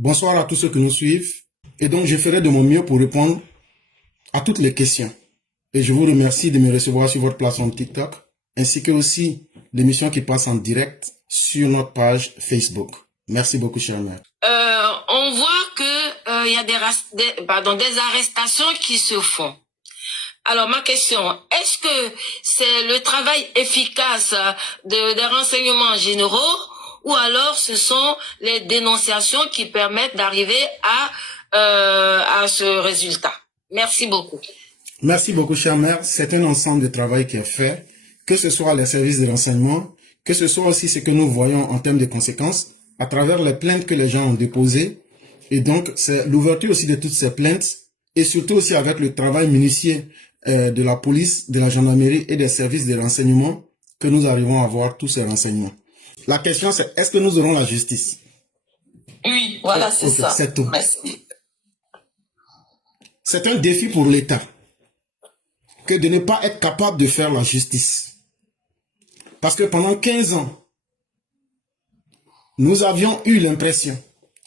Bonsoir à tous ceux qui nous suivent. Et donc, je ferai de mon mieux pour répondre à toutes les questions. Et je vous remercie de me recevoir sur votre plateforme TikTok, ainsi que aussi l'émission qui passe en direct sur notre page Facebook. Merci beaucoup, cher maître. On voit que y a des arrestations qui se font. Alors, ma question, est-ce que c'est le travail efficace des renseignements généraux ou alors ce sont les dénonciations qui permettent d'arriver à ce résultat? Merci beaucoup. Merci beaucoup, cher maire. C'est un ensemble de travail qui est fait, que ce soit les services de renseignement, que ce soit aussi ce que nous voyons en termes de conséquences, à travers les plaintes que les gens ont déposées. Et donc, c'est l'ouverture aussi de toutes ces plaintes, et surtout aussi avec le travail minutieux de la police, de la gendarmerie et des services de renseignement, que nous arrivons à avoir tous ces renseignements. La question, c'est est-ce que nous aurons la justice? Oui, voilà, c'est ça. C'est tout. Merci. C'est un défi pour l'État que de ne pas être capable de faire la justice. Parce que pendant 15 ans, nous avions eu l'impression,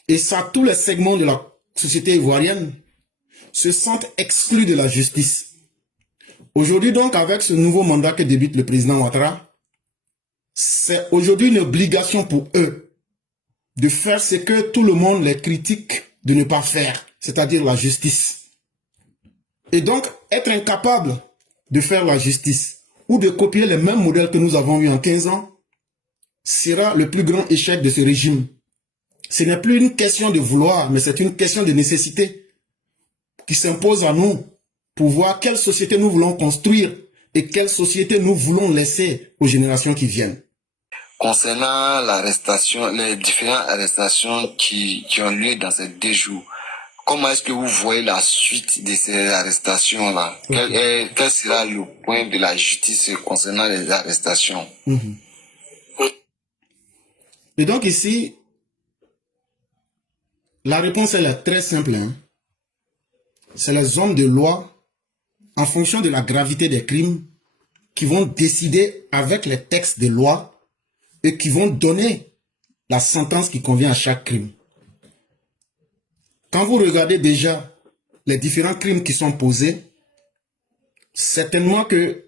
et ça, tous les segments de la société ivoirienne se sentent exclus de la justice. Aujourd'hui donc, avec ce nouveau mandat que débute le président Ouattara, c'est aujourd'hui une obligation pour eux de faire ce que tout le monde les critique de ne pas faire, c'est-à-dire la justice. Et donc, être incapable de faire la justice ou de copier les mêmes modèles que nous avons eu en 15 ans sera le plus grand échec de ce régime. Ce n'est plus une question de vouloir, mais c'est une question de nécessité qui s'impose à nous pour voir quelle société nous voulons construire et quelle société nous voulons laisser aux générations qui viennent. Concernant l'arrestation, les différentes arrestations qui ont lieu dans ces 2 jours, comment est-ce que vous voyez la suite de ces arrestations-là? Quel sera le point de la justice concernant les arrestations? Et donc ici, la réponse elle est très simple. C'est les hommes de loi, en fonction de la gravité des crimes, qui vont décider avec les textes de loi et qui vont donner la sentence qui convient à chaque crime. Quand vous regardez déjà les différents crimes qui sont posés, certainement que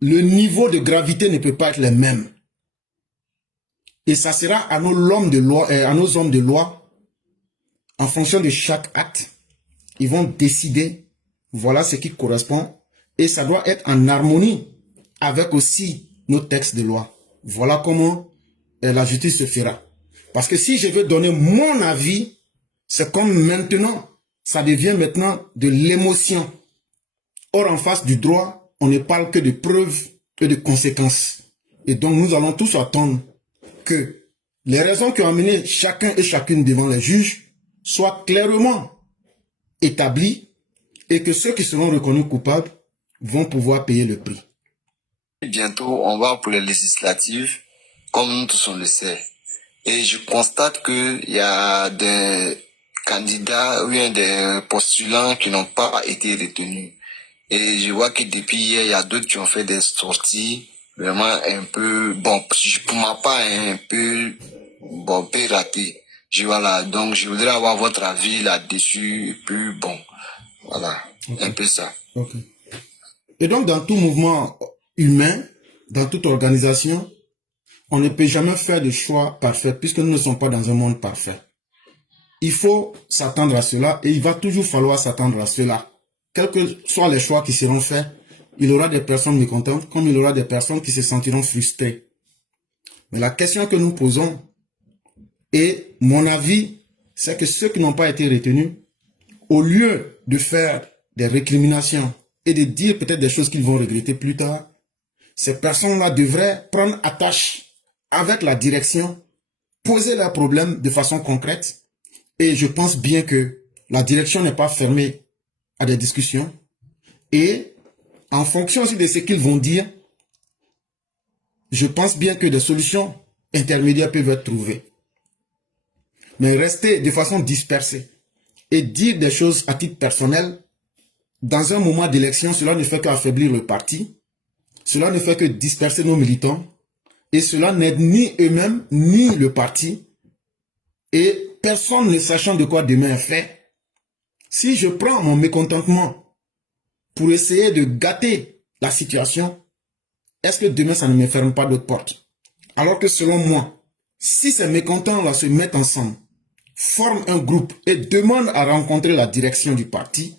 le niveau de gravité ne peut pas être le même. Et ça sera à nos hommes de loi, en fonction de chaque acte, ils vont décider, voilà ce qui correspond, et ça doit être en harmonie avec aussi nos textes de loi. Voilà comment la justice se fera. Parce que si je veux donner mon avis, c'est comme maintenant, ça devient maintenant de l'émotion. Or, en face du droit, on ne parle que de preuves et de conséquences. Et donc, nous allons tous attendre que les raisons qui ont amené chacun et chacune devant les juges soient clairement établies et que ceux qui seront reconnus coupables vont pouvoir payer le prix. Bientôt, on va pour les législatives, comme tous on le sait. Et je constate qu'il y a des candidats ou bien des postulants qui n'ont pas été retenus. Et je vois que depuis hier, il y a d'autres qui ont fait des sorties vraiment un peu, bon, pour ma part, un peu ratées. Voilà, donc je voudrais avoir votre avis là-dessus, plus bon. Voilà, okay. Un peu ça. Okay. Et donc, dans tout mouvement humain, dans toute organisation, on ne peut jamais faire de choix parfait puisque nous ne sommes pas dans un monde parfait. Il faut s'attendre à cela et il va toujours falloir s'attendre à cela. Quels que soient les choix qui seront faits, il y aura des personnes mécontentes comme il y aura des personnes qui se sentiront frustrées. Mais la question que nous posons, et mon avis, c'est que ceux qui n'ont pas été retenus, au lieu de faire des récriminations et de dire peut-être des choses qu'ils vont regretter plus tard, ces personnes-là devraient prendre attache avec la direction, poser leurs problèmes de façon concrète. Et je pense bien que la direction n'est pas fermée à des discussions. Et en fonction aussi de ce qu'ils vont dire, je pense bien que des solutions intermédiaires peuvent être trouvées. Mais rester de façon dispersée et dire des choses à titre personnel, dans un moment d'élection, cela ne fait qu'affaiblir le parti, cela ne fait que disperser nos militants, et cela n'aide ni eux-mêmes, ni le parti, et personne ne sachant de quoi demain est fait, si je prends mon mécontentement pour essayer de gâter la situation, est-ce que demain ça ne me ferme pas d'autres portes? Alors que selon moi, si ces mécontents-là se mettent ensemble, forment un groupe et demandent à rencontrer la direction du parti,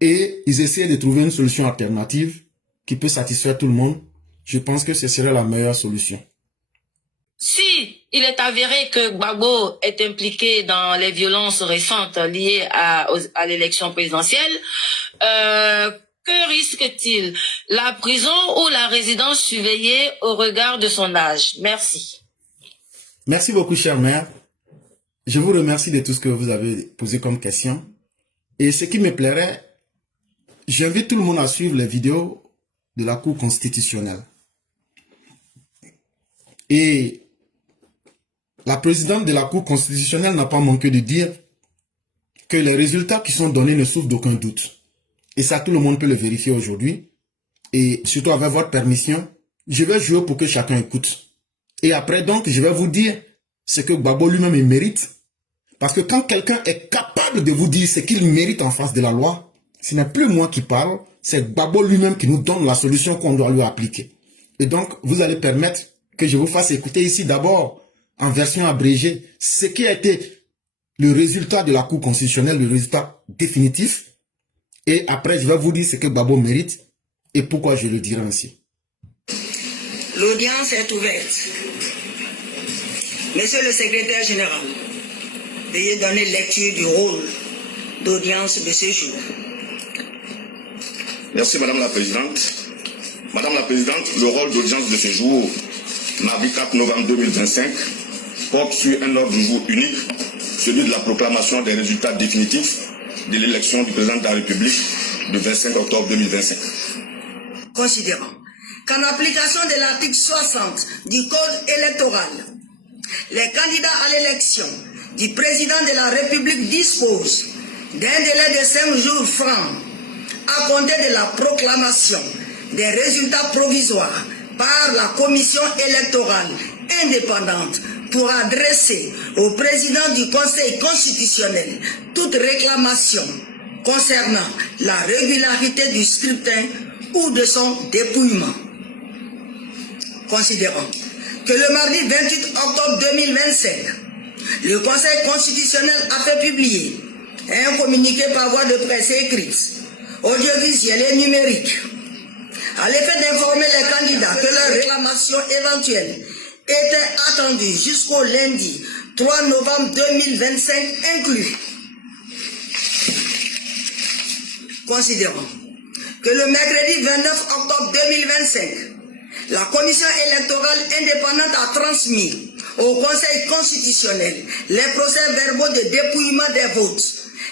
et ils essaient de trouver une solution alternative qui peut satisfaire tout le monde, je pense que ce serait la meilleure solution. Si il est avéré que Gbagbo est impliqué dans les violences récentes liées à l'élection présidentielle, que risque-t-il? La prison ou la résidence surveillée au regard de son âge? Merci. Merci beaucoup, cher maire. Je vous remercie de tout ce que vous avez posé comme question. Et ce qui me plairait, j'invite tout le monde à suivre les vidéos de la Cour constitutionnelle. Et la présidente de la Cour constitutionnelle n'a pas manqué de dire que les résultats qui sont donnés ne souffrent d'aucun doute. Et ça, tout le monde peut le vérifier aujourd'hui. Et surtout avec votre permission, je vais jouer pour que chacun écoute. Et après, donc, je vais vous dire ce que Gbagbo lui-même il mérite. Parce que quand quelqu'un est capable de vous dire ce qu'il mérite en face de la loi, ce n'est plus moi qui parle, c'est Gbagbo lui-même qui nous donne la solution qu'on doit lui appliquer. Et donc, vous allez permettre que je vous fasse écouter ici d'abord, en version abrégée, ce qui a été le résultat de la Cour constitutionnelle, le résultat définitif. Et après, je vais vous dire ce que Gbagbo mérite et pourquoi je le dirai ainsi. L'audience est ouverte. Monsieur le secrétaire général, veuillez donner lecture du rôle d'audience de ce jour. Merci Madame la Présidente. Madame la Présidente, le rôle d'audience de ce jour, mardi 4 novembre 2025, porte sur un ordre du jour unique, celui de la proclamation des résultats définitifs de l'élection du président de la République le 25 octobre 2025. Considérant qu'en application de l'article 60 du Code électoral, les candidats à l'élection du président de la République disposent d'un délai de 5 jours francs à compter de la proclamation des résultats provisoires par la commission électorale indépendante pour adresser au président du Conseil constitutionnel toute réclamation concernant la régularité du scrutin ou de son dépouillement. Considérant que le mardi 28 octobre 2025, le Conseil constitutionnel a fait publier un communiqué par voie de presse écrite, audiovisuelle et numérique, à l'effet d'informer les candidats que leurs réclamations éventuelles étaient attendues jusqu'au lundi 3 novembre 2025 inclus. Considérant que le mercredi 29 octobre 2025, la commission électorale indépendante a transmis au Conseil constitutionnel les procès-verbaux de dépouillement des votes,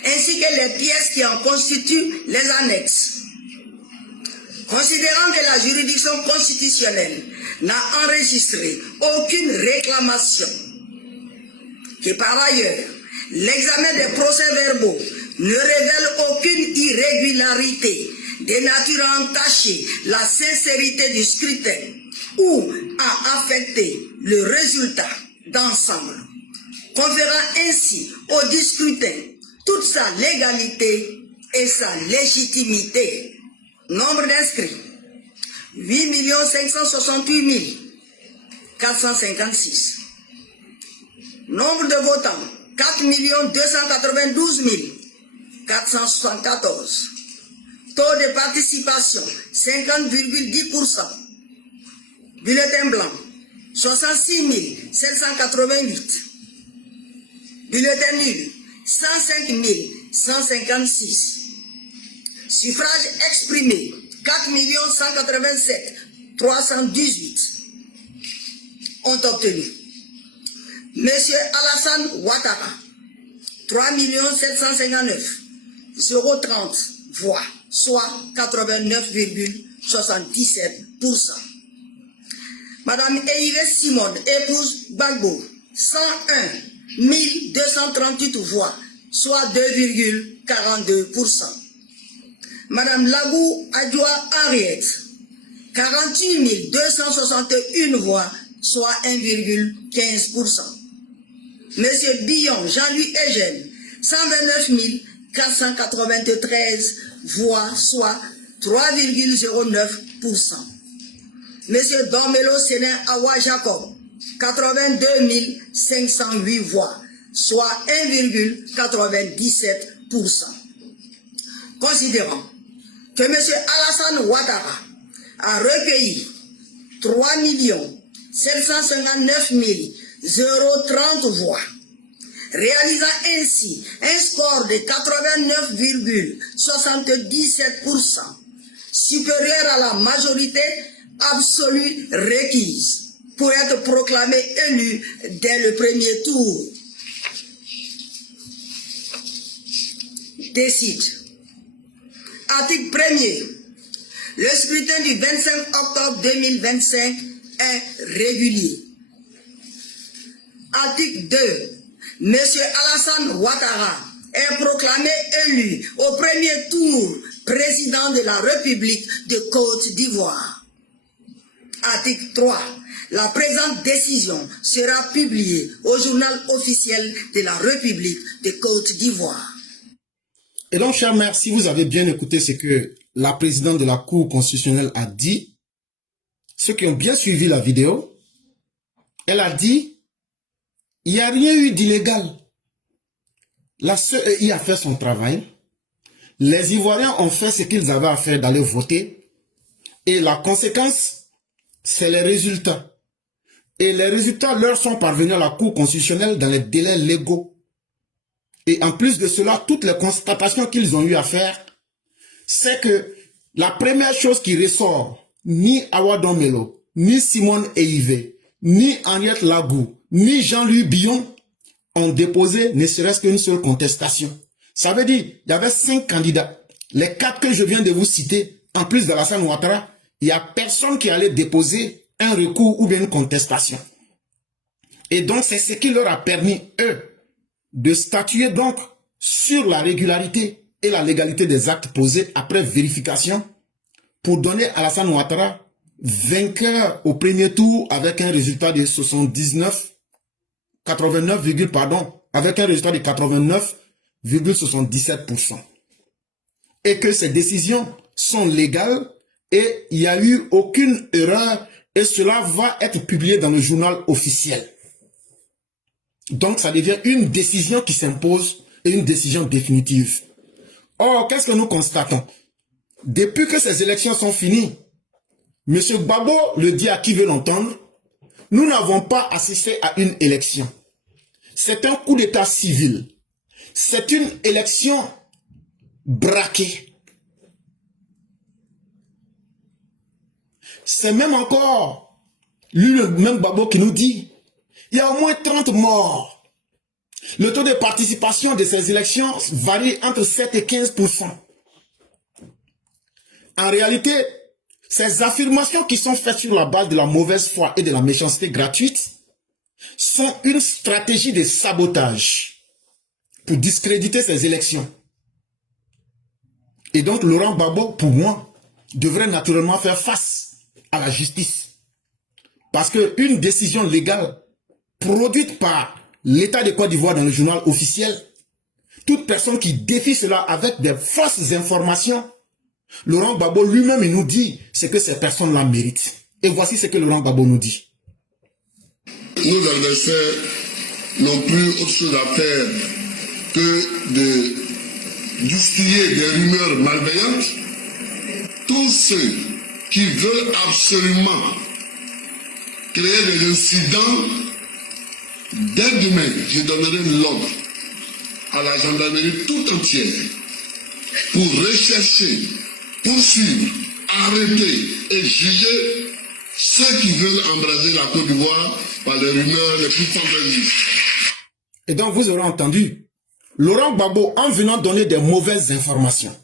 ainsi que les pièces qui en constituent les annexes. Considérant que la juridiction constitutionnelle n'a enregistré aucune réclamation, que par ailleurs, l'examen des procès-verbaux ne révèle aucune irrégularité de nature à entacher la sincérité du scrutin ou à affecter le résultat d'ensemble, conférant ainsi au dit scrutin toute sa légalité et sa légitimité. Nombre d'inscrits, 8 568 456. Nombre de votants, 4 292 474. Taux de participation, 50,10%. Bulletin blanc, 66 788. Bulletin nul, 105 156. Suffrage exprimé, 4 187 318 ont obtenu. Monsieur Alassane Ouattara, 3 759 030 voix, soit 89,77%. Madame Eive Simone, épouse Gbagbo, 101 238 voix, soit 2,42%. Madame Lagou Adjoa Henriette, 48 261 voix, soit 1,15%. M. Billon Jean-Louis Eugène, 129 493 voix, soit 3,09%. M. Dormelo Sénin Awa Jacob, 82 508 voix, soit 1,97%. Considérant que M. Alassane Ouattara a recueilli 3 759 030 voix, réalisant ainsi un score de 89,77%, supérieur à la majorité absolue requise pour être proclamé élu dès le premier tour. Décide. Article 1er. Le scrutin du 25 octobre 2025 est régulier. Article 2. M. Alassane Ouattara est proclamé élu au premier tour président de la République de Côte d'Ivoire. Article 3. La présente décision sera publiée au journal officiel de la République de Côte d'Ivoire. Et donc, chers mères, si vous avez bien écouté ce que la présidente de la Cour constitutionnelle a dit, ceux qui ont bien suivi la vidéo, elle a dit, il n'y a rien eu d'illégal. La CEI a fait son travail. Les Ivoiriens ont fait ce qu'ils avaient à faire d'aller voter. Et la conséquence, c'est les résultats. Et les résultats leur sont parvenus à la Cour constitutionnelle dans les délais légaux. Et en plus de cela, toutes les constatations qu'ils ont eu à faire, c'est que la première chose qui ressort, ni Awa Dormelo, ni Simone Eivé, ni Henriette Lagou, ni Jean-Louis Billon ont déposé ne serait-ce qu'une seule contestation. Ça veut dire, il y avait 5 candidats. Les 4 que je viens de vous citer, en plus d'Alassane Ouattara, il n'y a personne qui allait déposer un recours ou bien une contestation. Et donc, c'est ce qui leur a permis, eux, de statuer donc sur la régularité et la légalité des actes posés après vérification pour donner Alassane Ouattara vainqueur au premier tour avec un résultat de 89,77%. Et que ces décisions sont légales et il n'y a eu aucune erreur et cela va être publié dans le journal officiel. Donc, ça devient une décision qui s'impose et une décision définitive. Or, qu'est-ce que nous constatons? Depuis que ces élections sont finies, M. Gbagbo le dit à qui veut l'entendre, nous n'avons pas assisté à une élection. C'est un coup d'état civil. C'est une élection braquée. C'est même encore, lui le même Gbagbo qui nous dit, il y a au moins 30 morts. Le taux de participation de ces élections varie entre 7 et 15%. En réalité, ces affirmations qui sont faites sur la base de la mauvaise foi et de la méchanceté gratuite sont une stratégie de sabotage pour discréditer ces élections. Et donc, Laurent Gbagbo, pour moi, devrait naturellement faire face à la justice. Parce qu'une décision légale produite par l'État de Côte d'Ivoire dans le journal officiel, toute personne qui défie cela avec des fausses informations, Laurent Gbagbo lui-même nous dit ce que ces personnes-là méritent. Et voici ce que Laurent Gbagbo nous dit. Nos adversaires n'ont plus autre chose à faire que de distiller des rumeurs malveillantes. Tous ceux qui veulent absolument créer des incidents, dès demain, je donnerai l'ordre à la gendarmerie tout entière pour rechercher, poursuivre, arrêter et juger ceux qui veulent embraser la Côte d'Ivoire par les rumeurs les plus fantaisies. Et donc vous aurez entendu, Laurent Gbagbo, en venant donner des mauvaises informations,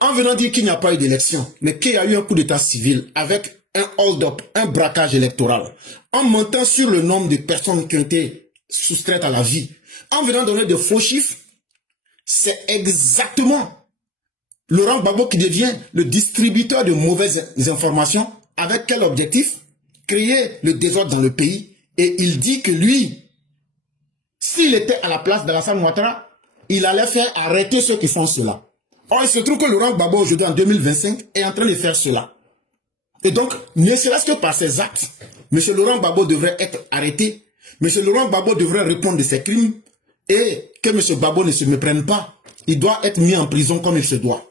en venant dire qu'il n'y a pas eu d'élection, mais qu'il y a eu un coup d'état civil avec un hold-up, un braquage électoral, en montant sur le nombre de personnes qui ont été soustraites à la vie, en venant donner de faux chiffres, c'est exactement Laurent Gbagbo qui devient le distributeur de mauvaises informations. Avec quel objectif? Créer le désordre dans le pays. Et il dit que lui, S'il était à la place d'Alassane Ouattara, il allait faire arrêter ceux qui font cela. Or, il se trouve que Laurent Gbagbo, aujourd'hui, en 2025, est en train de faire cela. Et donc, ne serait-ce que par ses actes, M. Laurent Gbagbo devrait être arrêté. M. Laurent Gbagbo devrait répondre de ses crimes et que M. Gbagbo ne se méprenne pas. Il doit être mis en prison comme il se doit.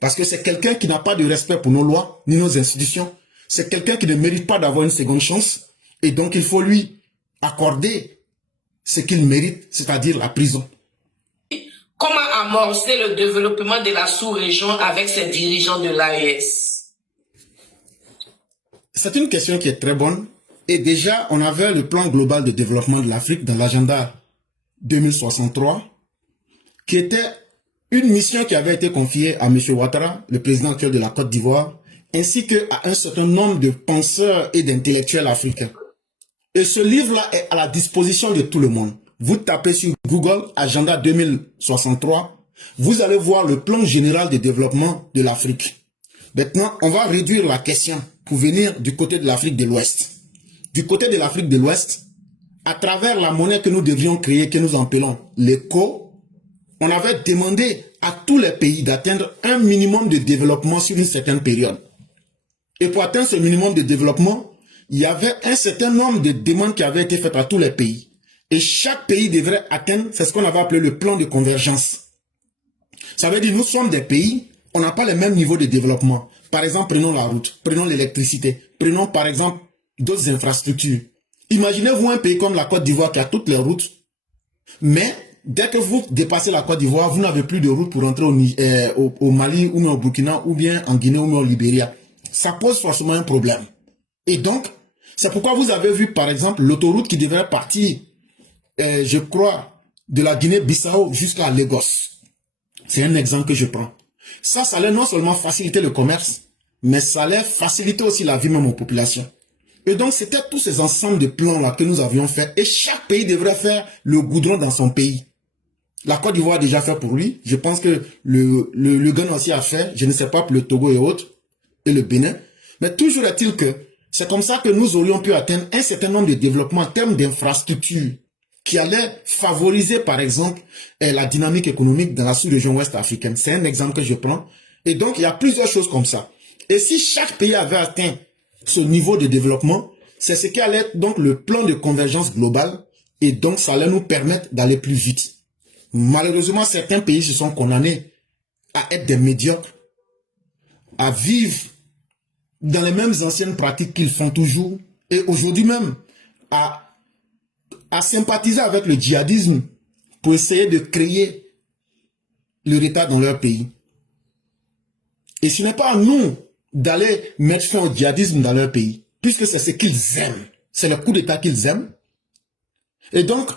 Parce que c'est quelqu'un qui n'a pas de respect pour nos lois, ni nos institutions. C'est quelqu'un qui ne mérite pas d'avoir une seconde chance. Et donc, il faut lui accorder ce qu'il mérite, c'est-à-dire la prison. Comment amorcer le développement de la sous-région avec ses dirigeants de l'AES? C'est une question qui est très bonne. Et déjà, on avait le plan global de développement de l'Afrique dans l'agenda 2063, qui était une mission qui avait été confiée à M. Ouattara, le président actuel de la Côte d'Ivoire, ainsi qu'à un certain nombre de penseurs et d'intellectuels africains. Et ce livre-là est à la disposition de tout le monde. Vous tapez sur Google Agenda 2063, vous allez voir le plan général de développement de l'Afrique. Maintenant, on va réduire la question pour venir du côté de l'Afrique de l'Ouest. Du côté de l'Afrique de l'Ouest, à travers la monnaie que nous devions créer, que nous appelons l'éco, on avait demandé à tous les pays d'atteindre un minimum de développement sur une certaine période. Et pour atteindre ce minimum de développement, il y avait un certain nombre de demandes qui avaient été faites à tous les pays. Et chaque pays devrait atteindre, c'est ce qu'on avait appelé le plan de convergence. Ça veut dire nous sommes des pays, on n'a pas le même niveau de développement. Par exemple, prenons la route, prenons l'électricité, prenons par exemple d'autres infrastructures. Imaginez-vous un pays comme la Côte d'Ivoire qui a toutes les routes, mais dès que vous dépassez la Côte d'Ivoire, vous n'avez plus de route pour rentrer au Mali, ou bien au Burkina, ou bien en Guinée, ou bien au Libéria. Ça pose forcément un problème. Et donc, c'est pourquoi vous avez vu par exemple l'autoroute qui devrait partir, je crois, de la Guinée-Bissau jusqu'à Lagos. C'est un exemple que je prends. Ça allait non seulement faciliter le commerce, mais ça allait faciliter aussi la vie même aux populations. Et donc, c'était tous ces ensembles de plans-là que nous avions fait. Et chaque pays devrait faire le goudron dans son pays. La Côte d'Ivoire a déjà fait pour lui. Je pense que le Ghana aussi a fait. Je ne sais pas pour le Togo et autres. Et le Bénin. Mais toujours est-il que c'est comme ça que nous aurions pu atteindre un certain nombre de développements en termes d'infrastructures qui allait favoriser, par exemple, la dynamique économique dans la sous-région ouest africaine. C'est un exemple que je prends. Et donc, il y a plusieurs choses comme ça. Et si chaque pays avait atteint ce niveau de développement, c'est ce qui allait être donc le plan de convergence globale. Et donc, ça allait nous permettre d'aller plus vite. Malheureusement, certains pays se sont condamnés à être des médiocres, à vivre dans les mêmes anciennes pratiques qu'ils font toujours. Et aujourd'hui même, à sympathiser avec le djihadisme pour essayer de créer le retard dans leur pays. Et ce n'est pas à nous d'aller mettre fin au djihadisme dans leur pays, puisque c'est ce qu'ils aiment. C'est le coup d'État qu'ils aiment. Et donc,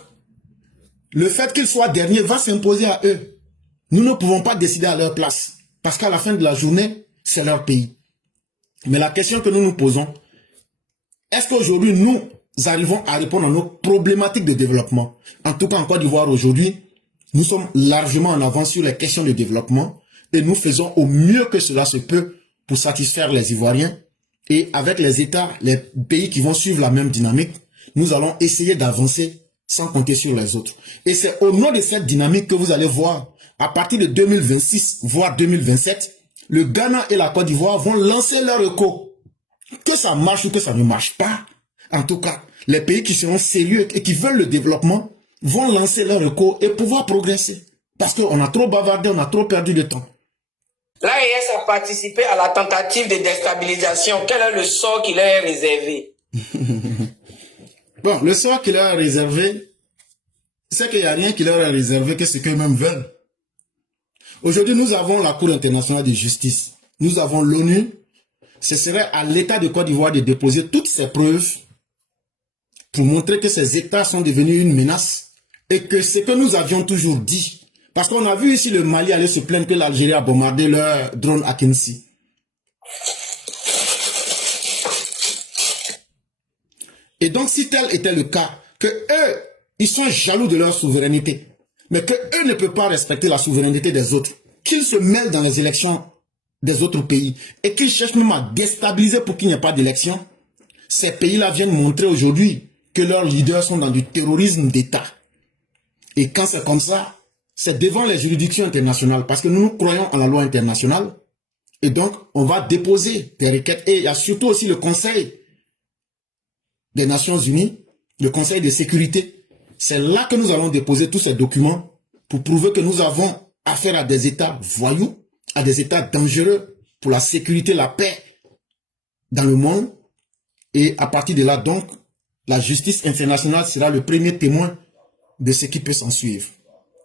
le fait qu'ils soient derniers va s'imposer à eux. Nous ne pouvons pas décider à leur place, parce qu'à la fin de la journée, c'est leur pays. Mais la question que nous nous posons, est-ce qu'aujourd'hui, nous arrivons à répondre à nos problématiques de développement? En tout cas, en Côte d'Ivoire aujourd'hui, nous sommes largement en avance sur les questions de développement et nous faisons au mieux que cela se peut pour satisfaire les Ivoiriens. Et avec les États, les pays qui vont suivre la même dynamique, nous allons essayer d'avancer sans compter sur les autres. Et c'est au nom de cette dynamique que vous allez voir, à partir de 2026, voire 2027, le Ghana et la Côte d'Ivoire vont lancer leur écho. Que ça marche ou que ça ne marche pas, en tout cas, les pays qui seront sérieux et qui veulent le développement vont lancer leur écho et pouvoir progresser. Parce qu'on a trop bavardé, on a trop perdu de temps. L'AES a participé à la tentative de déstabilisation. Quel est le sort qui leur est réservé? Bon, le sort qui leur est réservé, c'est qu'il n'y a rien qui leur est réservé que ce qu'eux-mêmes veulent. Aujourd'hui, nous avons la Cour internationale de justice. Nous avons l'ONU. Ce serait à l'État de Côte d'Ivoire de déposer toutes ces preuves pour montrer que ces États sont devenus une menace et que ce que nous avions toujours dit, parce qu'on a vu ici le Mali aller se plaindre que l'Algérie a bombardé leur drone à Kinsi. Et donc, si tel était le cas, que eux, ils sont jaloux de leur souveraineté, mais que eux ne peuvent pas respecter la souveraineté des autres, qu'ils se mêlent dans les élections des autres pays et qu'ils cherchent même à déstabiliser pour qu'il n'y ait pas d'élection, ces pays-là viennent montrer aujourd'hui que leurs leaders sont dans du terrorisme d'État. Et quand c'est comme ça, c'est devant les juridictions internationales, parce que nous croyons en la loi internationale. Et donc, on va déposer des requêtes. Et il y a surtout aussi le Conseil des Nations Unies, le Conseil de sécurité. C'est là que nous allons déposer tous ces documents pour prouver que nous avons affaire à des États voyous, à des États dangereux pour la sécurité, la paix dans le monde. Et à partir de là, donc, la justice internationale sera le premier témoin de ce qui peut s'en suivre.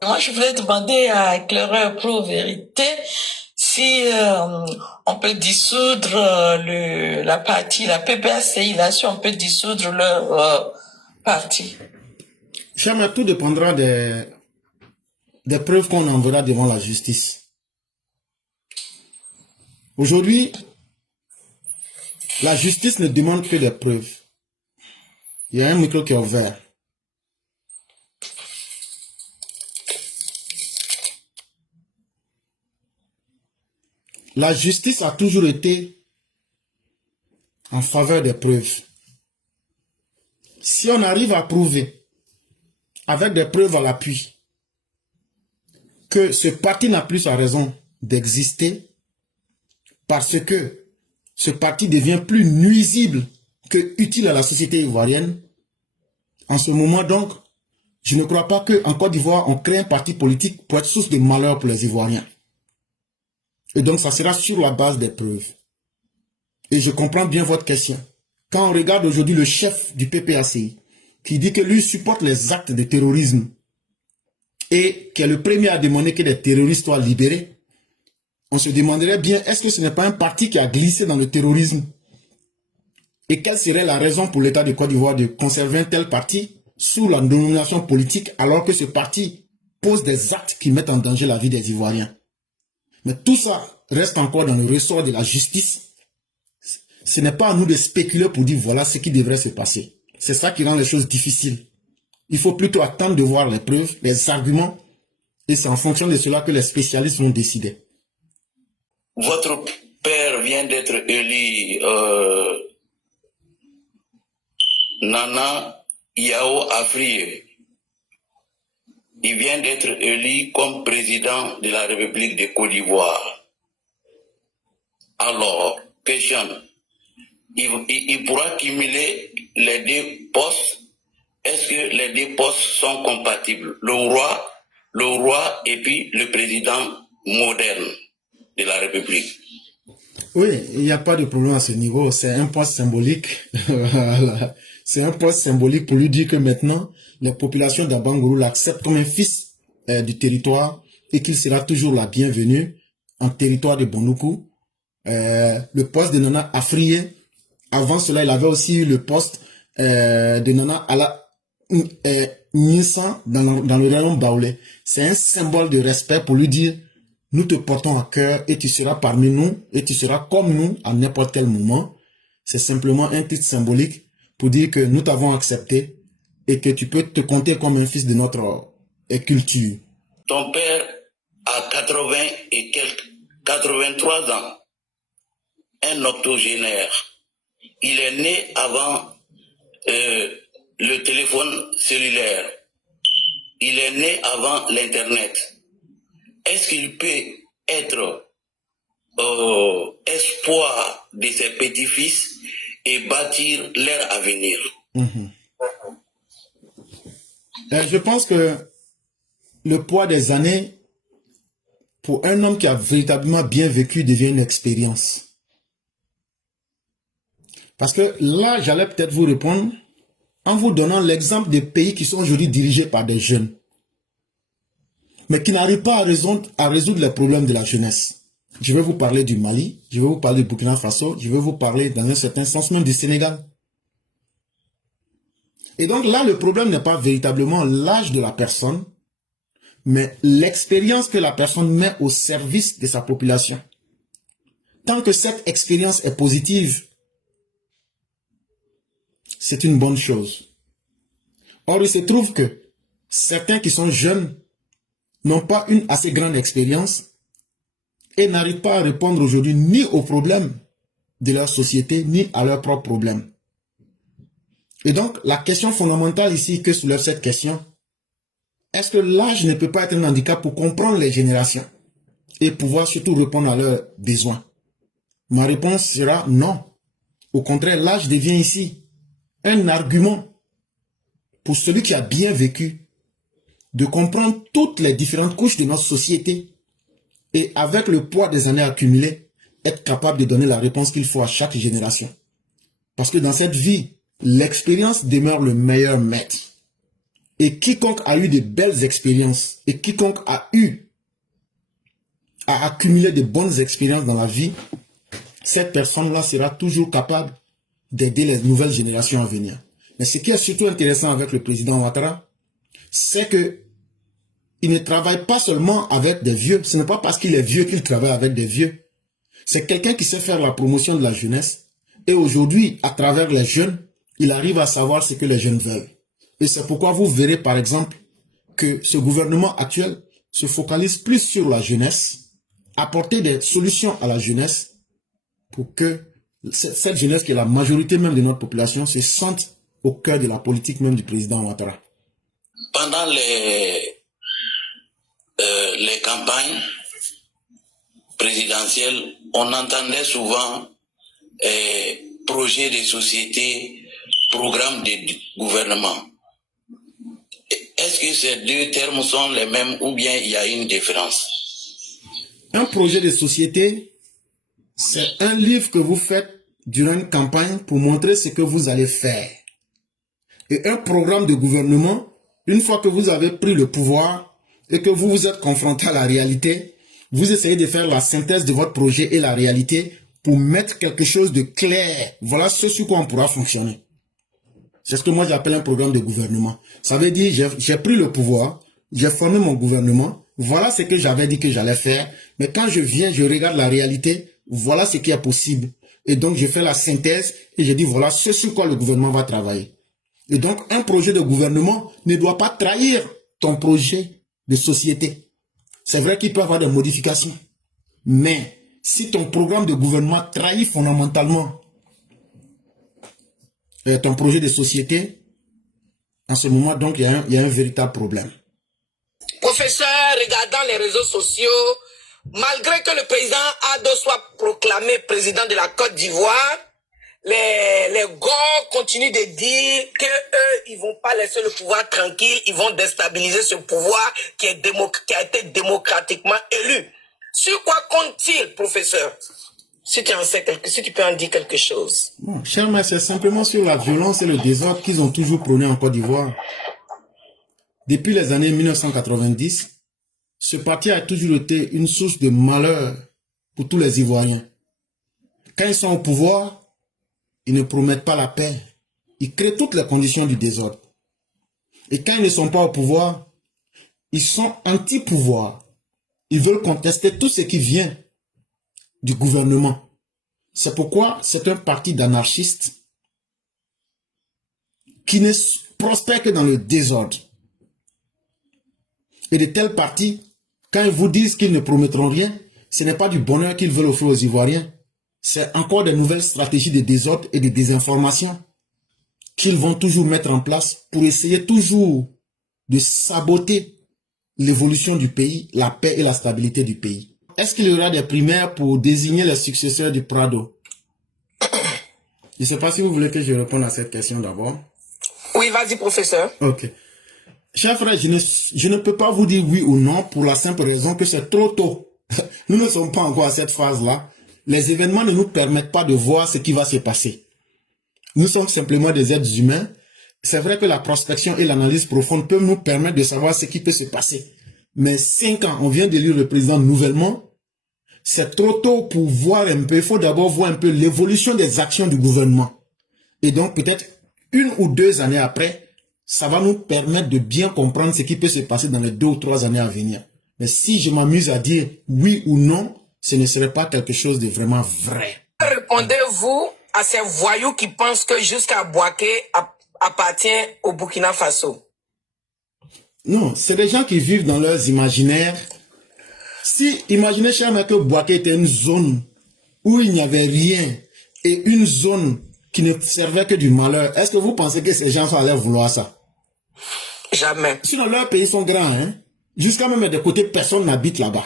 Moi, je voulais demander à Éclaireur Pro Vérité si on peut dissoudre la partie, la PPACI, là, si on peut dissoudre leur parti. Chama, tout dépendra des preuves qu'on enverra devant la justice. Aujourd'hui, la justice ne demande que des preuves. Il y a un micro qui est ouvert. La justice a toujours été en faveur des preuves. Si on arrive à prouver, avec des preuves à l'appui, que ce parti n'a plus sa raison d'exister, parce que ce parti devient plus nuisible que utile à la société ivoirienne, en ce moment donc, je ne crois pas qu'en Côte d'Ivoire, on crée un parti politique pour être source de malheur pour les Ivoiriens. Et donc, ça sera sur la base des preuves. Et je comprends bien votre question. Quand on regarde aujourd'hui le chef du PPACI, qui dit que lui supporte les actes de terrorisme, et qui est le premier à demander que les terroristes soient libérés, on se demanderait bien, est-ce que ce n'est pas un parti qui a glissé dans le terrorisme? Et quelle serait la raison pour l'État de Côte d'Ivoire de conserver un tel parti sous la domination politique, alors que ce parti pose des actes qui mettent en danger la vie des Ivoiriens? Mais tout ça reste encore dans le ressort de la justice. Ce n'est pas à nous de spéculer pour dire voilà ce qui devrait se passer. C'est ça qui rend les choses difficiles. Il faut plutôt attendre de voir les preuves, les arguments, et c'est en fonction de cela que les spécialistes vont décider. Votre père vient d'être élu Nana Yao Afriye. Il vient d'être élu comme président de la République de Côte d'Ivoire. Alors, question, il pourra cumuler les deux postes. Est-ce que les deux postes sont compatibles? Le roi et puis le président moderne de la République. Oui, il n'y a pas de problème à ce niveau. C'est un poste symbolique. Voilà. C'est un poste symbolique pour lui dire que maintenant, les populations d'Abangourou l'acceptent comme un fils du territoire et qu'il sera toujours la bienvenue en territoire de Bonoukou. Le poste de Nana Afriye, avant cela, il avait aussi eu le poste de Nana Ninsan dans le rayon Baoulé. C'est un symbole de respect pour lui dire nous te portons à cœur et tu seras parmi nous et tu seras comme nous à n'importe quel moment. C'est simplement un titre symbolique pour dire que nous t'avons accepté et que tu peux te compter comme un fils de notre culture. Ton père a 83 ans, un octogénaire. Il est né avant le téléphone cellulaire. Il est né avant l'Internet. Est-ce qu'il peut être espoir de ses petits-fils et bâtir leur avenir? Je pense que le poids des années, pour un homme qui a véritablement bien vécu, devient une expérience. Parce que là, j'allais peut-être vous répondre en vous donnant l'exemple des pays qui sont aujourd'hui dirigés par des jeunes, mais qui n'arrivent pas à résoudre les problèmes de la jeunesse. Je vais vous parler du Mali, je vais vous parler du Burkina Faso, je vais vous parler dans un certain sens même du Sénégal. Et donc là, le problème n'est pas véritablement l'âge de la personne, mais l'expérience que la personne met au service de sa population. Tant que cette expérience est positive, c'est une bonne chose. Or, il se trouve que certains qui sont jeunes n'ont pas une assez grande expérience et n'arrivent pas à répondre aujourd'hui ni aux problèmes de leur société, ni à leurs propres problèmes. Et donc, la question fondamentale ici que soulève cette question, est-ce que l'âge ne peut pas être un handicap pour comprendre les générations et pouvoir surtout répondre à leurs besoins? Ma réponse sera non. Au contraire, l'âge devient ici un argument pour celui qui a bien vécu de comprendre toutes les différentes couches de notre société et avec le poids des années accumulées, être capable de donner la réponse qu'il faut à chaque génération. Parce que dans cette vie, l'expérience demeure le meilleur maître. Et quiconque a eu de belles expériences et quiconque a accumulé de bonnes expériences dans la vie, cette personne-là sera toujours capable d'aider les nouvelles générations à venir. Mais ce qui est surtout intéressant avec le président Ouattara, c'est que il ne travaille pas seulement avec des vieux. Ce n'est pas parce qu'il est vieux qu'il travaille avec des vieux. C'est quelqu'un qui sait faire la promotion de la jeunesse. Et aujourd'hui, à travers les jeunes, il arrive à savoir ce que les jeunes veulent. Et c'est pourquoi vous verrez par exemple que ce gouvernement actuel se focalise plus sur la jeunesse, apporter des solutions à la jeunesse pour que cette jeunesse qui est la majorité même de notre population se sente au cœur de la politique même du président Ouattara. Pendant les campagnes présidentielles, on entendait souvent projets de société, programmes de gouvernement. Est-ce que ces deux termes sont les mêmes ou bien il y a une différence? Un projet de société, c'est un livre que vous faites durant une campagne pour montrer ce que vous allez faire. Et un programme de gouvernement, une fois que vous avez pris le pouvoir et que vous vous êtes confronté à la réalité, vous essayez de faire la synthèse de votre projet et la réalité pour mettre quelque chose de clair. Voilà ce sur quoi on pourra fonctionner. C'est ce que moi j'appelle un programme de gouvernement. Ça veut dire, j'ai pris le pouvoir, j'ai formé mon gouvernement, voilà ce que j'avais dit que j'allais faire, mais quand je viens, je regarde la réalité, voilà ce qui est possible. Et donc je fais la synthèse et je dis voilà ce sur quoi le gouvernement va travailler. Et donc un projet de gouvernement ne doit pas trahir ton projet de société. C'est vrai qu'il peut y avoir des modifications, mais si ton programme de gouvernement trahit fondamentalement ton projet de société, en ce moment, donc, il y a un véritable problème. Professeur, regardant les réseaux sociaux, malgré que le président Ado soit proclamé président de la Côte d'Ivoire, les Gors continuent de dire que eux, ils vont pas laisser le pouvoir tranquille, ils vont déstabiliser ce pouvoir qui a été démocratiquement élu. Sur quoi compte-t-il, professeur? Si tu peux en dire quelque chose. Bon, cher maître, c'est simplement sur la violence et le désordre qu'ils ont toujours prôné en Côte d'Ivoire. Depuis les années 1990, ce parti a toujours été une source de malheur pour tous les Ivoiriens. Quand ils sont au pouvoir, ils ne promettent pas la paix. Ils créent toutes les conditions du désordre. Et quand ils ne sont pas au pouvoir, ils sont anti-pouvoir. Ils veulent contester tout ce qui vient du gouvernement. C'est pourquoi c'est un parti d'anarchistes qui ne prospère que dans le désordre. Et de tels partis, quand ils vous disent qu'ils ne promettront rien, ce n'est pas du bonheur qu'ils veulent offrir aux Ivoiriens. C'est encore de nouvelles stratégies de désordre et de désinformation qu'ils vont toujours mettre en place pour essayer toujours de saboter l'évolution du pays, la paix et la stabilité du pays. Est-ce qu'il y aura des primaires pour désigner les successeurs du Prado? Je ne sais pas si vous voulez que je réponde à cette question d'abord. Oui, vas-y, professeur. Ok. Chers frères, je ne peux pas vous dire oui ou non pour la simple raison que c'est trop tôt. Nous ne sommes pas encore à cette phase-là. Les événements ne nous permettent pas de voir ce qui va se passer. Nous sommes simplement des êtres humains. C'est vrai que la prospection et l'analyse profonde peuvent nous permettre de savoir ce qui peut se passer. Mais 5 ans, on vient d'élire le président nouvellement. C'est trop tôt pour voir un peu. Il faut d'abord voir un peu l'évolution des actions du gouvernement. Et donc peut-être 1 ou 2 années après, ça va nous permettre de bien comprendre ce qui peut se passer dans les 2 ou 3 années à venir. Mais si je m'amuse à dire oui ou non, ce ne serait pas quelque chose de vraiment vrai. Répondez-vous à ces voyous qui pensent que jusqu'à Bouaké appartient au Burkina Faso? Non, c'est des gens qui vivent dans leurs imaginaires. Si, imaginez, cher maître, que Bouaké était une zone où il n'y avait rien et une zone qui ne servait que du malheur, est-ce que vous pensez que ces gens allaient vouloir ça? Jamais. Sinon, leurs pays sont grands, hein. Jusqu'à même des côtés, personne n'habite là-bas.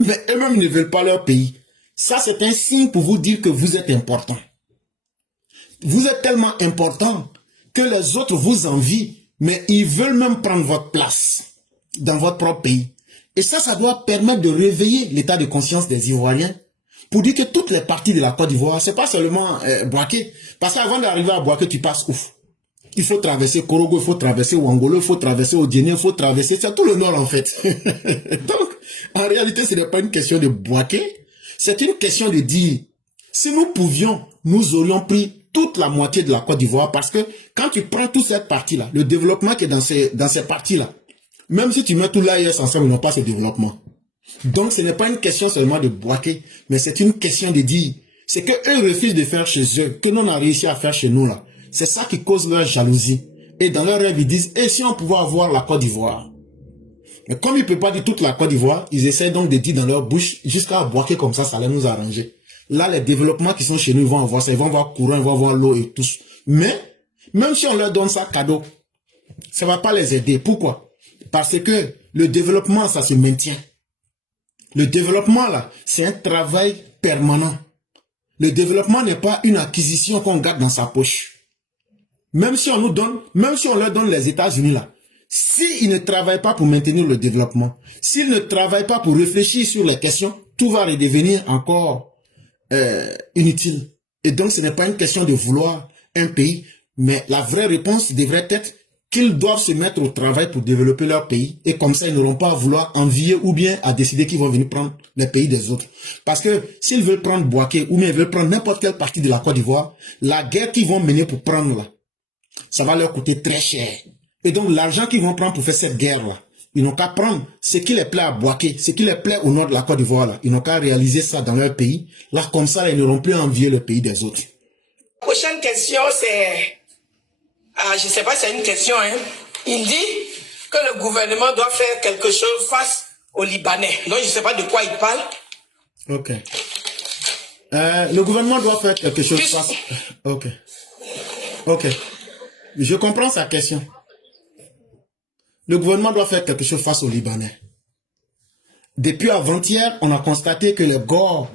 Mais eux-mêmes ne veulent pas leur pays. Ça, c'est un signe pour vous dire que vous êtes important. Vous êtes tellement important que les autres vous envient, mais ils veulent même prendre votre place dans votre propre pays. Et ça doit permettre de réveiller l'état de conscience des Ivoiriens pour dire que toutes les parties de la Côte d'Ivoire, c'est pas seulement Bouaké. Parce qu'avant d'arriver à Bouaké, tu passes ouf. Il faut traverser Korogo, il faut traverser Ouangolo, il faut traverser Odiéné, il faut traverser, c'est tout le nord en fait. Donc, en réalité, ce n'est pas une question de Bouaké, c'est une question de dire, si nous pouvions, nous aurions pris toute la moitié de la Côte d'Ivoire, parce que quand tu prends toute cette partie-là, le développement qui est dans ces parties-là, même si tu mets tout l'AIS ensemble, ils n'ont pas ce développement. Donc, ce n'est pas une question seulement de Bouaké, mais c'est une question de dire, c'est qu'eux refusent de faire chez eux, que nous on a réussi à faire chez nous là. C'est ça qui cause leur jalousie. Et dans leur rêve, ils disent, et si on pouvait avoir la Côte d'Ivoire? Mais comme ils ne peuvent pas dire toute la Côte d'Ivoire, ils essaient donc de dire dans leur bouche, jusqu'à Bouaké comme ça allait nous arranger. Là, les développements qui sont chez nous, ils vont avoir ça, ils vont avoir courant, ils vont avoir l'eau et tout. Mais, même si on leur donne ça cadeau, ça ne va pas les aider. Pourquoi? Parce que le développement, ça se maintient. Le développement, là, c'est un travail permanent. Le développement n'est pas une acquisition qu'on garde dans sa poche. Même si on nous donne, même si on leur donne les États-Unis là, s'ils ne travaillent pas pour maintenir le développement, s'ils ne travaillent pas pour réfléchir sur les questions, tout va redevenir encore inutile. Et donc ce n'est pas une question de vouloir un pays, mais la vraie réponse devrait être qu'ils doivent se mettre au travail pour développer leur pays, et comme ça ils n'auront pas à vouloir envier ou bien à décider qu'ils vont venir prendre les pays des autres. Parce que s'ils veulent prendre Bouaké ou bien ils veulent prendre n'importe quelle partie de la Côte d'Ivoire, la guerre qu'ils vont mener pour prendre là, ça va leur coûter très cher. Et donc, l'argent qu'ils vont prendre pour faire cette guerre-là, ils n'ont qu'à prendre ce qui les plaît à Bouaké, ce qui les plaît au nord de la Côte d'Ivoire, là. Ils n'ont qu'à réaliser ça dans leur pays. Là, comme ça, ils n'auront plus à envier le pays des autres. Prochaine question, c'est... je ne sais pas si c'est une question, hein. Il dit que le gouvernement doit faire quelque chose face aux Libanais. Donc, je ne sais pas de quoi il parle. Ok. Le gouvernement doit faire quelque chose face... Ok. Ok. Je comprends sa question. Le gouvernement doit faire quelque chose face aux Libanais. Depuis avant-hier, on a constaté que les Gors,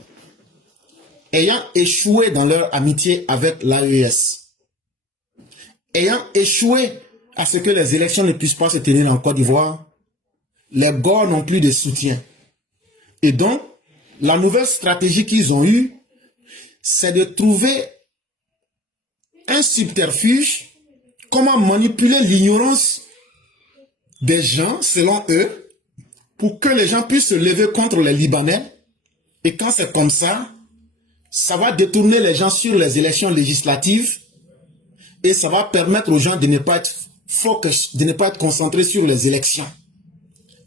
ayant échoué dans leur amitié avec l'AES, ayant échoué à ce que les élections ne puissent pas se tenir en Côte d'Ivoire, les Gors n'ont plus de soutien. Et donc, la nouvelle stratégie qu'ils ont eue, c'est de trouver un subterfuge. Comment manipuler l'ignorance des gens, selon eux, pour que les gens puissent se lever contre les Libanais. Et quand c'est comme ça, ça va détourner les gens sur les élections législatives et ça va permettre aux gens de ne pas être focus, de ne pas être concentrés sur les élections.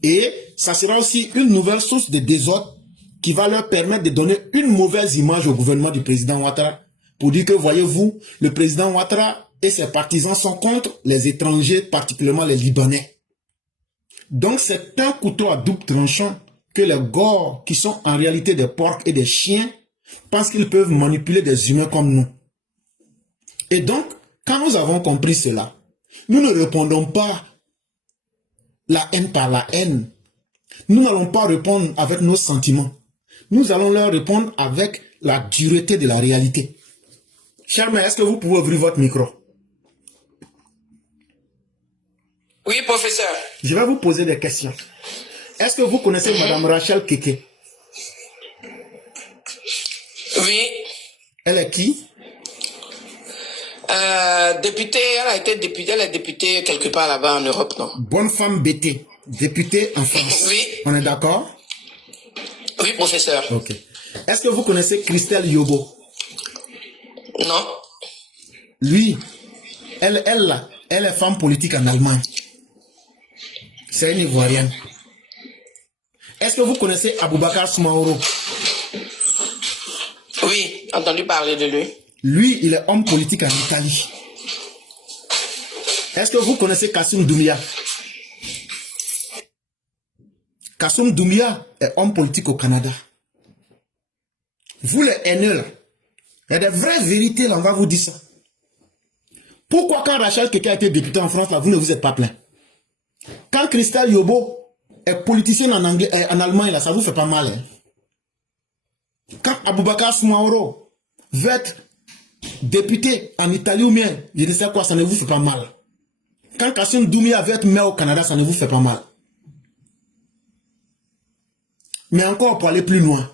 Et ça sera aussi une nouvelle source de désordre qui va leur permettre de donner une mauvaise image au gouvernement du président Ouattara pour dire que, voyez-vous, le président Ouattara et ses partisans sont contre les étrangers, particulièrement les Libanais. Donc c'est un couteau à double tranchant que les Gors, qui sont en réalité des porcs et des chiens, pensent qu'ils peuvent manipuler des humains comme nous. Et donc, quand nous avons compris cela, nous ne répondons pas la haine par la haine. Nous n'allons pas répondre avec nos sentiments. Nous allons leur répondre avec la dureté de la réalité. Charme, est-ce que vous pouvez ouvrir votre micro? Oui, professeur. Je vais vous poser des questions. Est-ce que vous connaissez Madame Rachel Keke? Oui. Elle est qui? Députée, elle est députée quelque part là-bas en Europe, non? Bonne femme BT, députée en France. Oui. On est d'accord? Oui, professeur. Ok. Est-ce que vous connaissez Christelle Yobo? Non. Lui, elle est femme politique en Allemagne. C'est une Ivoirienne. Est-ce que vous connaissez Aboubakar Soumaoro? Oui, entendu parler de lui. Lui, il est homme politique en Italie. Est-ce que vous connaissez Kassoum Doumbia? Kassoum Doumbia est homme politique au Canada. Vous les haineux là, il y a des vraies vérités là, on va vous dire ça. Pourquoi quand Rachel Keke a été député en France là, vous ne vous êtes pas plaint? Quand Christelle Yobo est politicienne en Allemagne, là, ça vous fait pas mal. Hein? Quand Aboubakar Soumaoro veut être député en Italie ou bien, je ne sais quoi, ça ne vous fait pas mal. Quand Kassim Doumbia veut être maire au Canada, ça ne vous fait pas mal. Mais encore pour aller plus loin.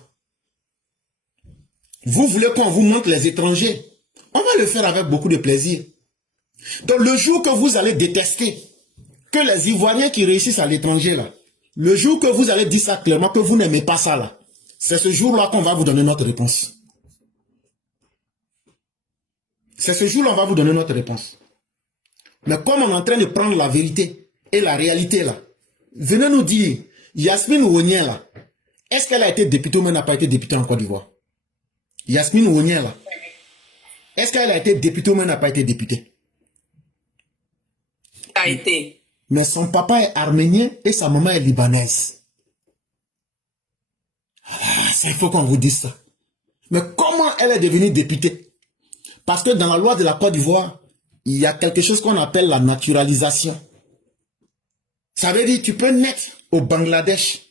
Vous voulez qu'on vous montre les étrangers? On va le faire avec beaucoup de plaisir. Donc le jour que vous allez détester que les Ivoiriens qui réussissent à l'étranger, là, le jour que vous allez dire ça clairement, que vous n'aimez pas ça, là, c'est ce jour-là qu'on va vous donner notre réponse. C'est ce jour-là qu'on va vous donner notre réponse. Mais comme on est en train de prendre la vérité et la réalité, là, venez nous dire, Yasmine Ouonien, là, est-ce qu'elle a été députée ou elle n'a pas été députée en Côte d'Ivoire? Yasmine Ouonien, là, est-ce qu'elle a été députée ou elle n'a pas été députée? A été. Mais son papa est arménien et sa maman est libanaise. Il faut qu'on vous dise ça. Mais comment elle est devenue députée? Parce que dans la loi de la Côte d'Ivoire, il y a quelque chose qu'on appelle la naturalisation. Ça veut dire que tu peux naître au Bangladesh.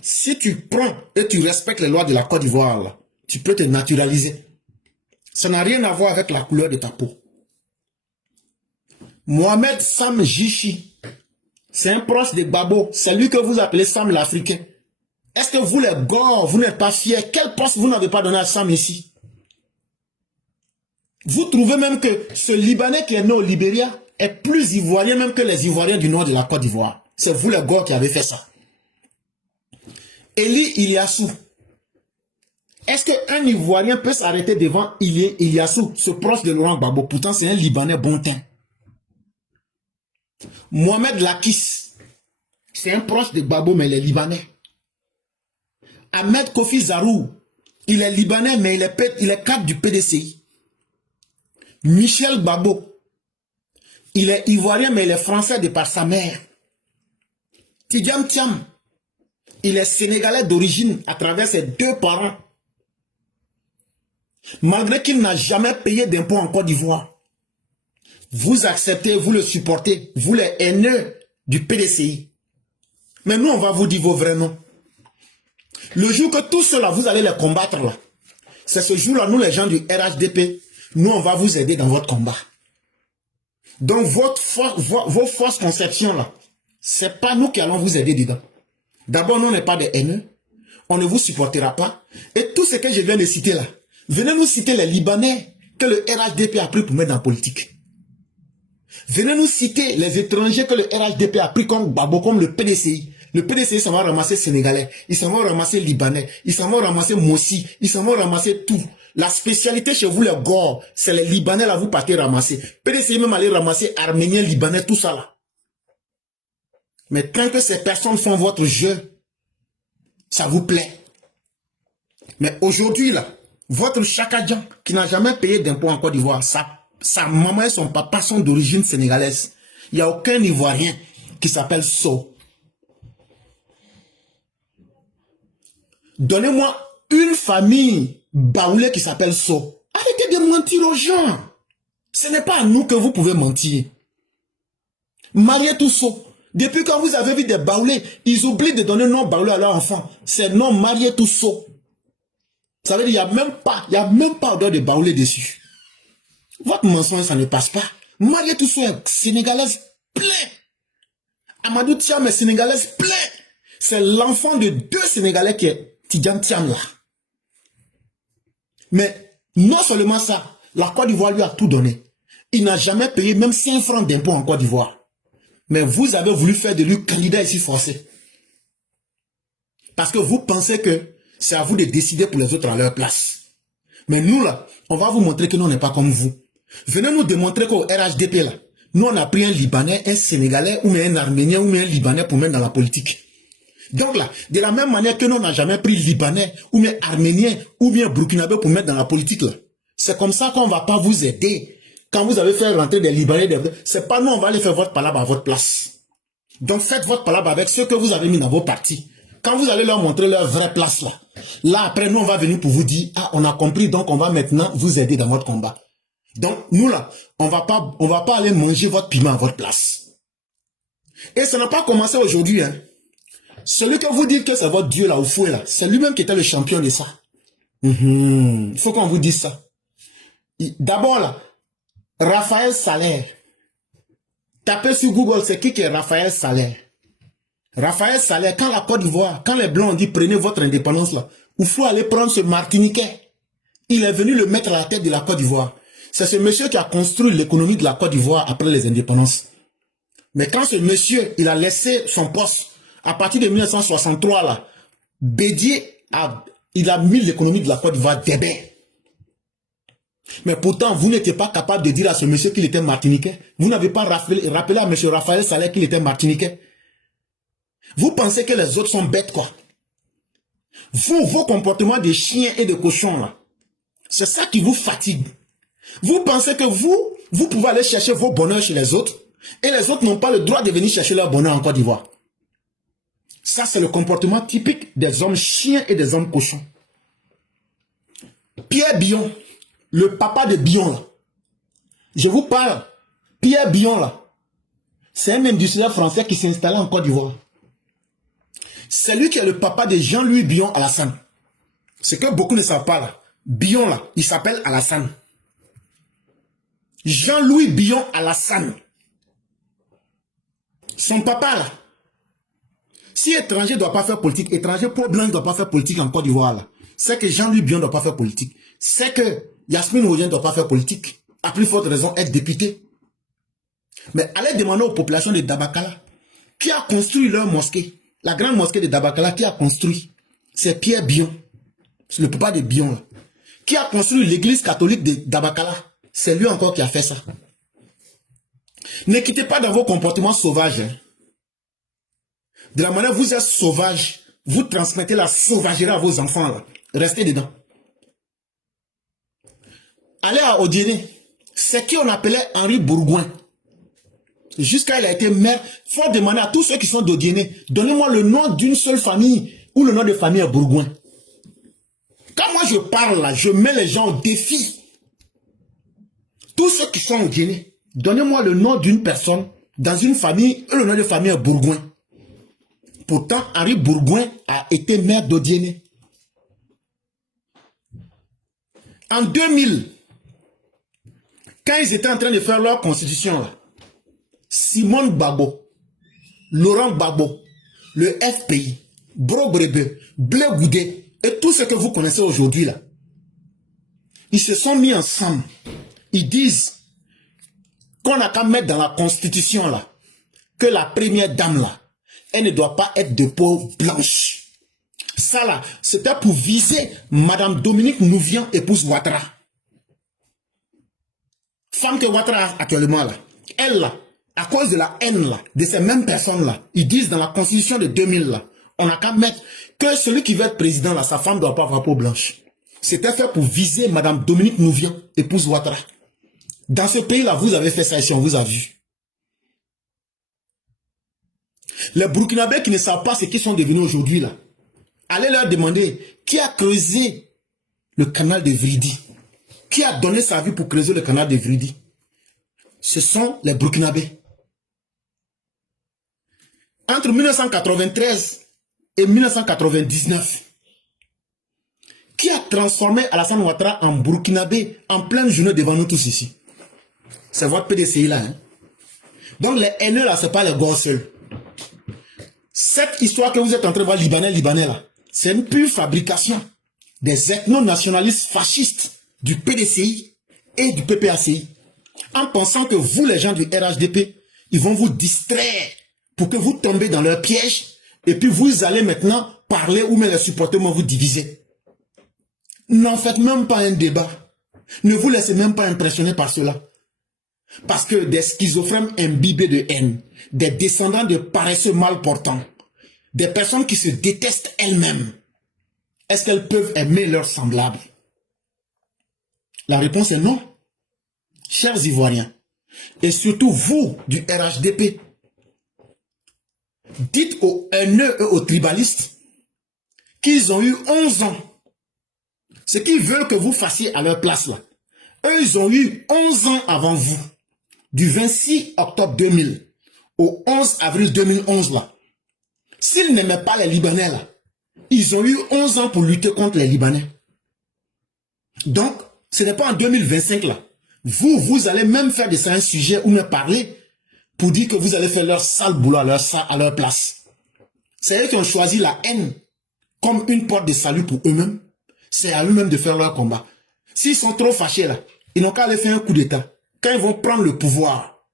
Si tu prends et tu respectes les lois de la Côte d'Ivoire, tu peux te naturaliser. Ça n'a rien à voir avec la couleur de ta peau. Mohamed Sam Jichi, c'est un proche de Babo. C'est lui que vous appelez Sam l'Africain. Est-ce que vous les gars, vous n'êtes pas fiers? Quel poste vous n'avez pas donné à Sam ici? Vous trouvez même que ce Libanais qui est né au Libéria est plus ivoirien même que les Ivoiriens du nord de la Côte d'Ivoire. C'est vous les gars qui avez fait ça. Eli Iliassou. Est-ce qu'un Ivoirien peut s'arrêter devant Eli Iliassou, ce proche de Laurent Gbagbo? Pourtant, c'est un Libanais bon teint. Mohamed Lakis, c'est un proche de Gbagbo, mais il est Libanais. Ahmed Kofi Zarou, il est Libanais, mais il est cadre du PDCI. Michel Gbagbo, il est Ivoirien, mais il est Français de par sa mère. Tidjam Thiam, il est Sénégalais d'origine à travers ses deux parents. Malgré qu'il n'a jamais payé d'impôts en Côte d'Ivoire, vous acceptez, vous le supportez, vous les haineux du PDCI. Mais nous, on va vous dire vos vrais noms. Le jour que tout cela, vous allez les combattre là, c'est ce jour-là, nous les gens du RHDP, nous on va vous aider dans votre combat. Donc vos fausses conceptions là, c'est pas nous qui allons vous aider dedans. D'abord, nous on n'est pas des haineux, on ne vous supportera pas. Et tout ce que je viens de citer là, venez nous citer les Libanais que le RHDP a pris pour mettre dans la politique. Venez nous citer les étrangers que le RHDP a pris comme Babo, comme le PDCI. Le PDCI, ça va ramasser Sénégalais, ils s'en vont ramasser Libanais, ils s'en vont ramasser Mossi, ils s'en vont ramasser tout. La spécialité chez vous, les gars, c'est les Libanais là, vous partez ramasser. PDCI même aller ramasser Arméniens, Libanais, tout ça là. Mais quand que ces personnes font votre jeu, ça vous plaît. Mais aujourd'hui là, votre Chakadjan, qui n'a jamais payé d'impôts en Côte d'Ivoire, sa maman et son papa sont d'origine sénégalaise. Il n'y a aucun Ivoirien qui s'appelle So. Donnez-moi une famille baoulée qui s'appelle So. Arrêtez de mentir aux gens. Ce n'est pas à nous que vous pouvez mentir. Mariez tout So. Depuis quand vous avez vu des baoulés, ils oublient de donner nom baoulé à leurs enfants. C'est non marié tout So. Ça veut dire qu'il n'y a même pas odeur de baoulé dessus. Votre mensonge, ça ne passe pas. Marié tout So est sénégalaise plein. Amadou Thiam est sénégalaise plein. C'est l'enfant de deux Sénégalais qui est Tidjam Thiam là. Mais non seulement ça, la Côte d'Ivoire lui a tout donné. Il n'a jamais payé même 5 francs d'impôt en Côte d'Ivoire. Mais vous avez voulu faire de lui candidat ici forcé. Parce que vous pensez que c'est à vous de décider pour les autres à leur place. Mais nous là, on va vous montrer que nous on n'est pas comme vous. Venez nous démontrer qu'au RHDP là, nous on a pris un Libanais, un Sénégalais ou un Arménien ou un Libanais pour mettre dans la politique. Donc là, de la même manière que nous on n'a jamais pris Libanais ou bien Arménien ou bien Burkinabé pour mettre dans la politique là. C'est comme ça qu'on ne va pas vous aider. Quand vous avez fait rentrer des Libanais, c'est pas nous on va aller faire votre palabre à votre place. Donc faites votre palabre avec ceux que vous avez mis dans vos partis. Quand vous allez leur montrer leur vraie place là, là après nous on va venir pour vous dire, ah on a compris donc on va maintenant vous aider dans votre combat. Donc nous là, on va pas aller manger votre piment à votre place. Et ça n'a pas commencé aujourd'hui. Hein. Celui que vous dites que c'est votre Dieu là, au fouet là, c'est lui-même qui était le champion de ça. Il faut qu'on vous dise ça. D'abord là, Raphaël Salaire. Tapez sur Google, c'est qui est Raphaël Salaire. Raphaël Salaire, quand la Côte d'Ivoire, quand les Blancs ont dit prenez votre indépendance là, il faut aller prendre ce Martiniquais. Il est venu le mettre à la tête de la Côte d'Ivoire. C'est ce monsieur qui a construit l'économie de la Côte d'Ivoire après les indépendances. Mais quand ce monsieur, il a laissé son poste, à partir de 1963, là, Bédié, il a mis l'économie de la Côte d'Ivoire débet. Mais pourtant, vous n'étiez pas capable de dire à ce monsieur qu'il était martiniquais. Vous n'avez pas rappelé à monsieur Raphaël Salaire qu'il était martiniquais. Vous pensez que les autres sont bêtes, quoi. Vous, vos comportements de chiens et de cochons, là, c'est ça qui vous fatigue. Vous pensez que vous pouvez aller chercher vos bonheurs chez les autres, et les autres n'ont pas le droit de venir chercher leur bonheur en Côte d'Ivoire. Ça, c'est le comportement typique des hommes chiens et des hommes cochons. Pierre Bion, le papa de Bion, là. Je vous parle. Pierre Bion, là. C'est un industriel français qui s'est installé en Côte d'Ivoire. C'est lui qui est le papa de Jean-Louis Bion Alassane. C'est que beaucoup ne savent pas, là. Bion, là, il s'appelle Alassane. Jean-Louis Bion Alassane. Son papa, là. Si étranger ne doit pas faire politique, étranger pour blanc ne doit pas faire politique en Côte d'Ivoire, là. C'est que Jean-Louis Bion ne doit pas faire politique. C'est que Yasmine Ouadien ne doit pas faire politique. À plus forte raison, être député. Mais allez demander aux populations de Dabakala qui a construit leur mosquée. La grande mosquée de Dabakala, qui a construit? C'est Pierre Bion. C'est le papa de Bion, là. Qui a construit l'église catholique de Dabakala? C'est lui encore qui a fait ça. Ne quittez pas dans vos comportements sauvages. Hein. De la manière vous êtes sauvage, vous transmettez la sauvagerie à vos enfants, là. Restez dedans. Allez à Odiéné. C'est qui on appelait Henri Bourgoin. Jusqu'à il a été maire. Il faut demander à tous ceux qui sont d'Odiéné, donnez-moi le nom d'une seule famille ou le nom de famille à Bourgoin. Quand moi je parle là, je mets les gens au défi. Tous ceux qui sont Odiéné, donnez-moi le nom d'une personne dans une famille et le nom de famille à Bourgoin. Pourtant, Henri Bourgoin a été maire d'Odiéné. En 2000, quand ils étaient en train de faire leur constitution, là, Simone Gbagbo, Laurent Gbagbo, le FPI, Bro Brebe, Blé Goudé et tout ce que vous connaissez aujourd'hui là, ils se sont mis ensemble. Ils disent qu'on n'a qu'à mettre dans la constitution là que la première dame là, elle ne doit pas être de peau blanche. Ça là, c'était pour viser Madame Dominique Nouvian, épouse Ouattara. Femme que Ouattara a actuellement là. Elle là, à cause de la haine là, de ces mêmes personnes là, ils disent dans la constitution de 2000 là, on n'a qu'à mettre que celui qui veut être président là, sa femme ne doit pas avoir peau blanche. C'était fait pour viser Madame Dominique Nouvian, épouse Ouattara. Dans ce pays là, vous avez fait ça ici, on vous a vu. Les Burkinabés qui ne savent pas ce qu'ils sont devenus aujourd'hui là, allez leur demander qui a creusé le canal de Vridi. Qui a donné sa vie pour creuser le canal de Vridi? Ce sont les Burkinabés. Entre 1993 et 1999, qui a transformé Alassane Ouattara en Burkinabé en pleine journée devant nous tous ici? C'est votre PDCI là. Hein? Donc les haineux là, ce n'est pas les gosses seuls. Cette histoire que vous êtes en train de voir Libanais là, c'est une pure fabrication des ethno-nationalistes fascistes du PDCI et du PPACI. En pensant que vous, les gens du RHDP, ils vont vous distraire pour que vous tombez dans leur piège et puis vous allez maintenant parler ou même les supporters vont vous diviser. N'en faites même pas un débat. Ne vous laissez même pas impressionner par cela. Parce que des schizophrènes imbibés de haine, des descendants de paresseux mal portants, des personnes qui se détestent elles-mêmes, est-ce qu'elles peuvent aimer leurs semblables? La réponse est non. Chers Ivoiriens, et surtout vous du RHDP, dites aux haineux et aux tribalistes qu'ils ont eu 11 ans. Ce qu'ils veulent que vous fassiez à leur place là. Eux, ils ont eu 11 ans avant vous. Du 26 octobre 2000 au 11 avril 2011 là, s'ils n'aimaient pas les Libanais là, ils ont eu 11 ans pour lutter contre les Libanais. Donc, ce n'est pas en 2025 là. Vous allez même faire de ça un sujet ou me parler pour dire que vous allez faire leur sale boulot à leur place. C'est eux qui ont choisi la haine comme une porte de salut pour eux-mêmes. C'est à eux-mêmes de faire leur combat. S'ils sont trop fâchés là, ils n'ont qu'à aller faire un coup d'état. Quand ils vont prendre le pouvoir,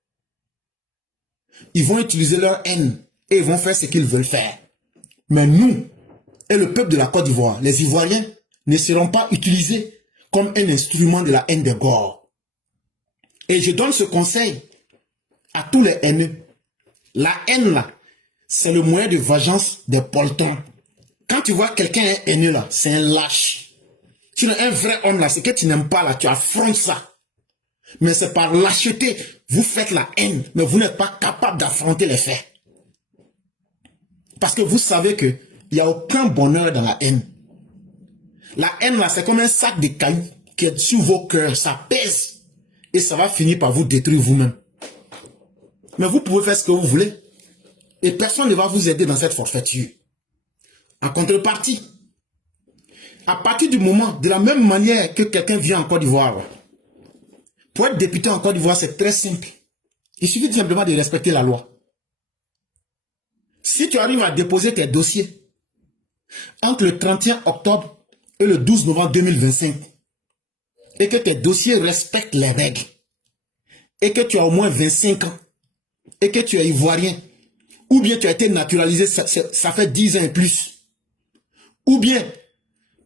ils vont utiliser leur haine et ils vont faire ce qu'ils veulent faire. Mais nous, et le peuple de la Côte d'Ivoire, les Ivoiriens, ne seront pas utilisés comme un instrument de la haine des Gors. Et je donne ce conseil à tous les haineux. La haine là, c'est le moyen de vengeance des poltrons. Quand tu vois quelqu'un est haineux là, c'est un lâche. Tu es un vrai homme là, c'est que tu n'aimes pas là, tu affrontes ça. Mais c'est par lâcheté, vous faites la haine, mais vous n'êtes pas capable d'affronter les faits. Parce que vous savez qu'il n'y a aucun bonheur dans la haine. La haine là, c'est comme un sac de cailloux qui est sur vos cœurs, ça pèse. Et ça va finir par vous détruire vous-même. Mais vous pouvez faire ce que vous voulez. Et personne ne va vous aider dans cette forfaiture. En contrepartie, à partir du moment, de la même manière que quelqu'un vient en Côte d'Ivoire, pour être député en Côte d'Ivoire, c'est très simple. Il suffit tout simplement de respecter la loi. Si tu arrives à déposer tes dossiers entre le 31 octobre et le 12 novembre 2025, et que tes dossiers respectent les règles, et que tu as au moins 25 ans, et que tu es ivoirien, ou bien tu as été naturalisé, ça fait 10 ans et plus, ou bien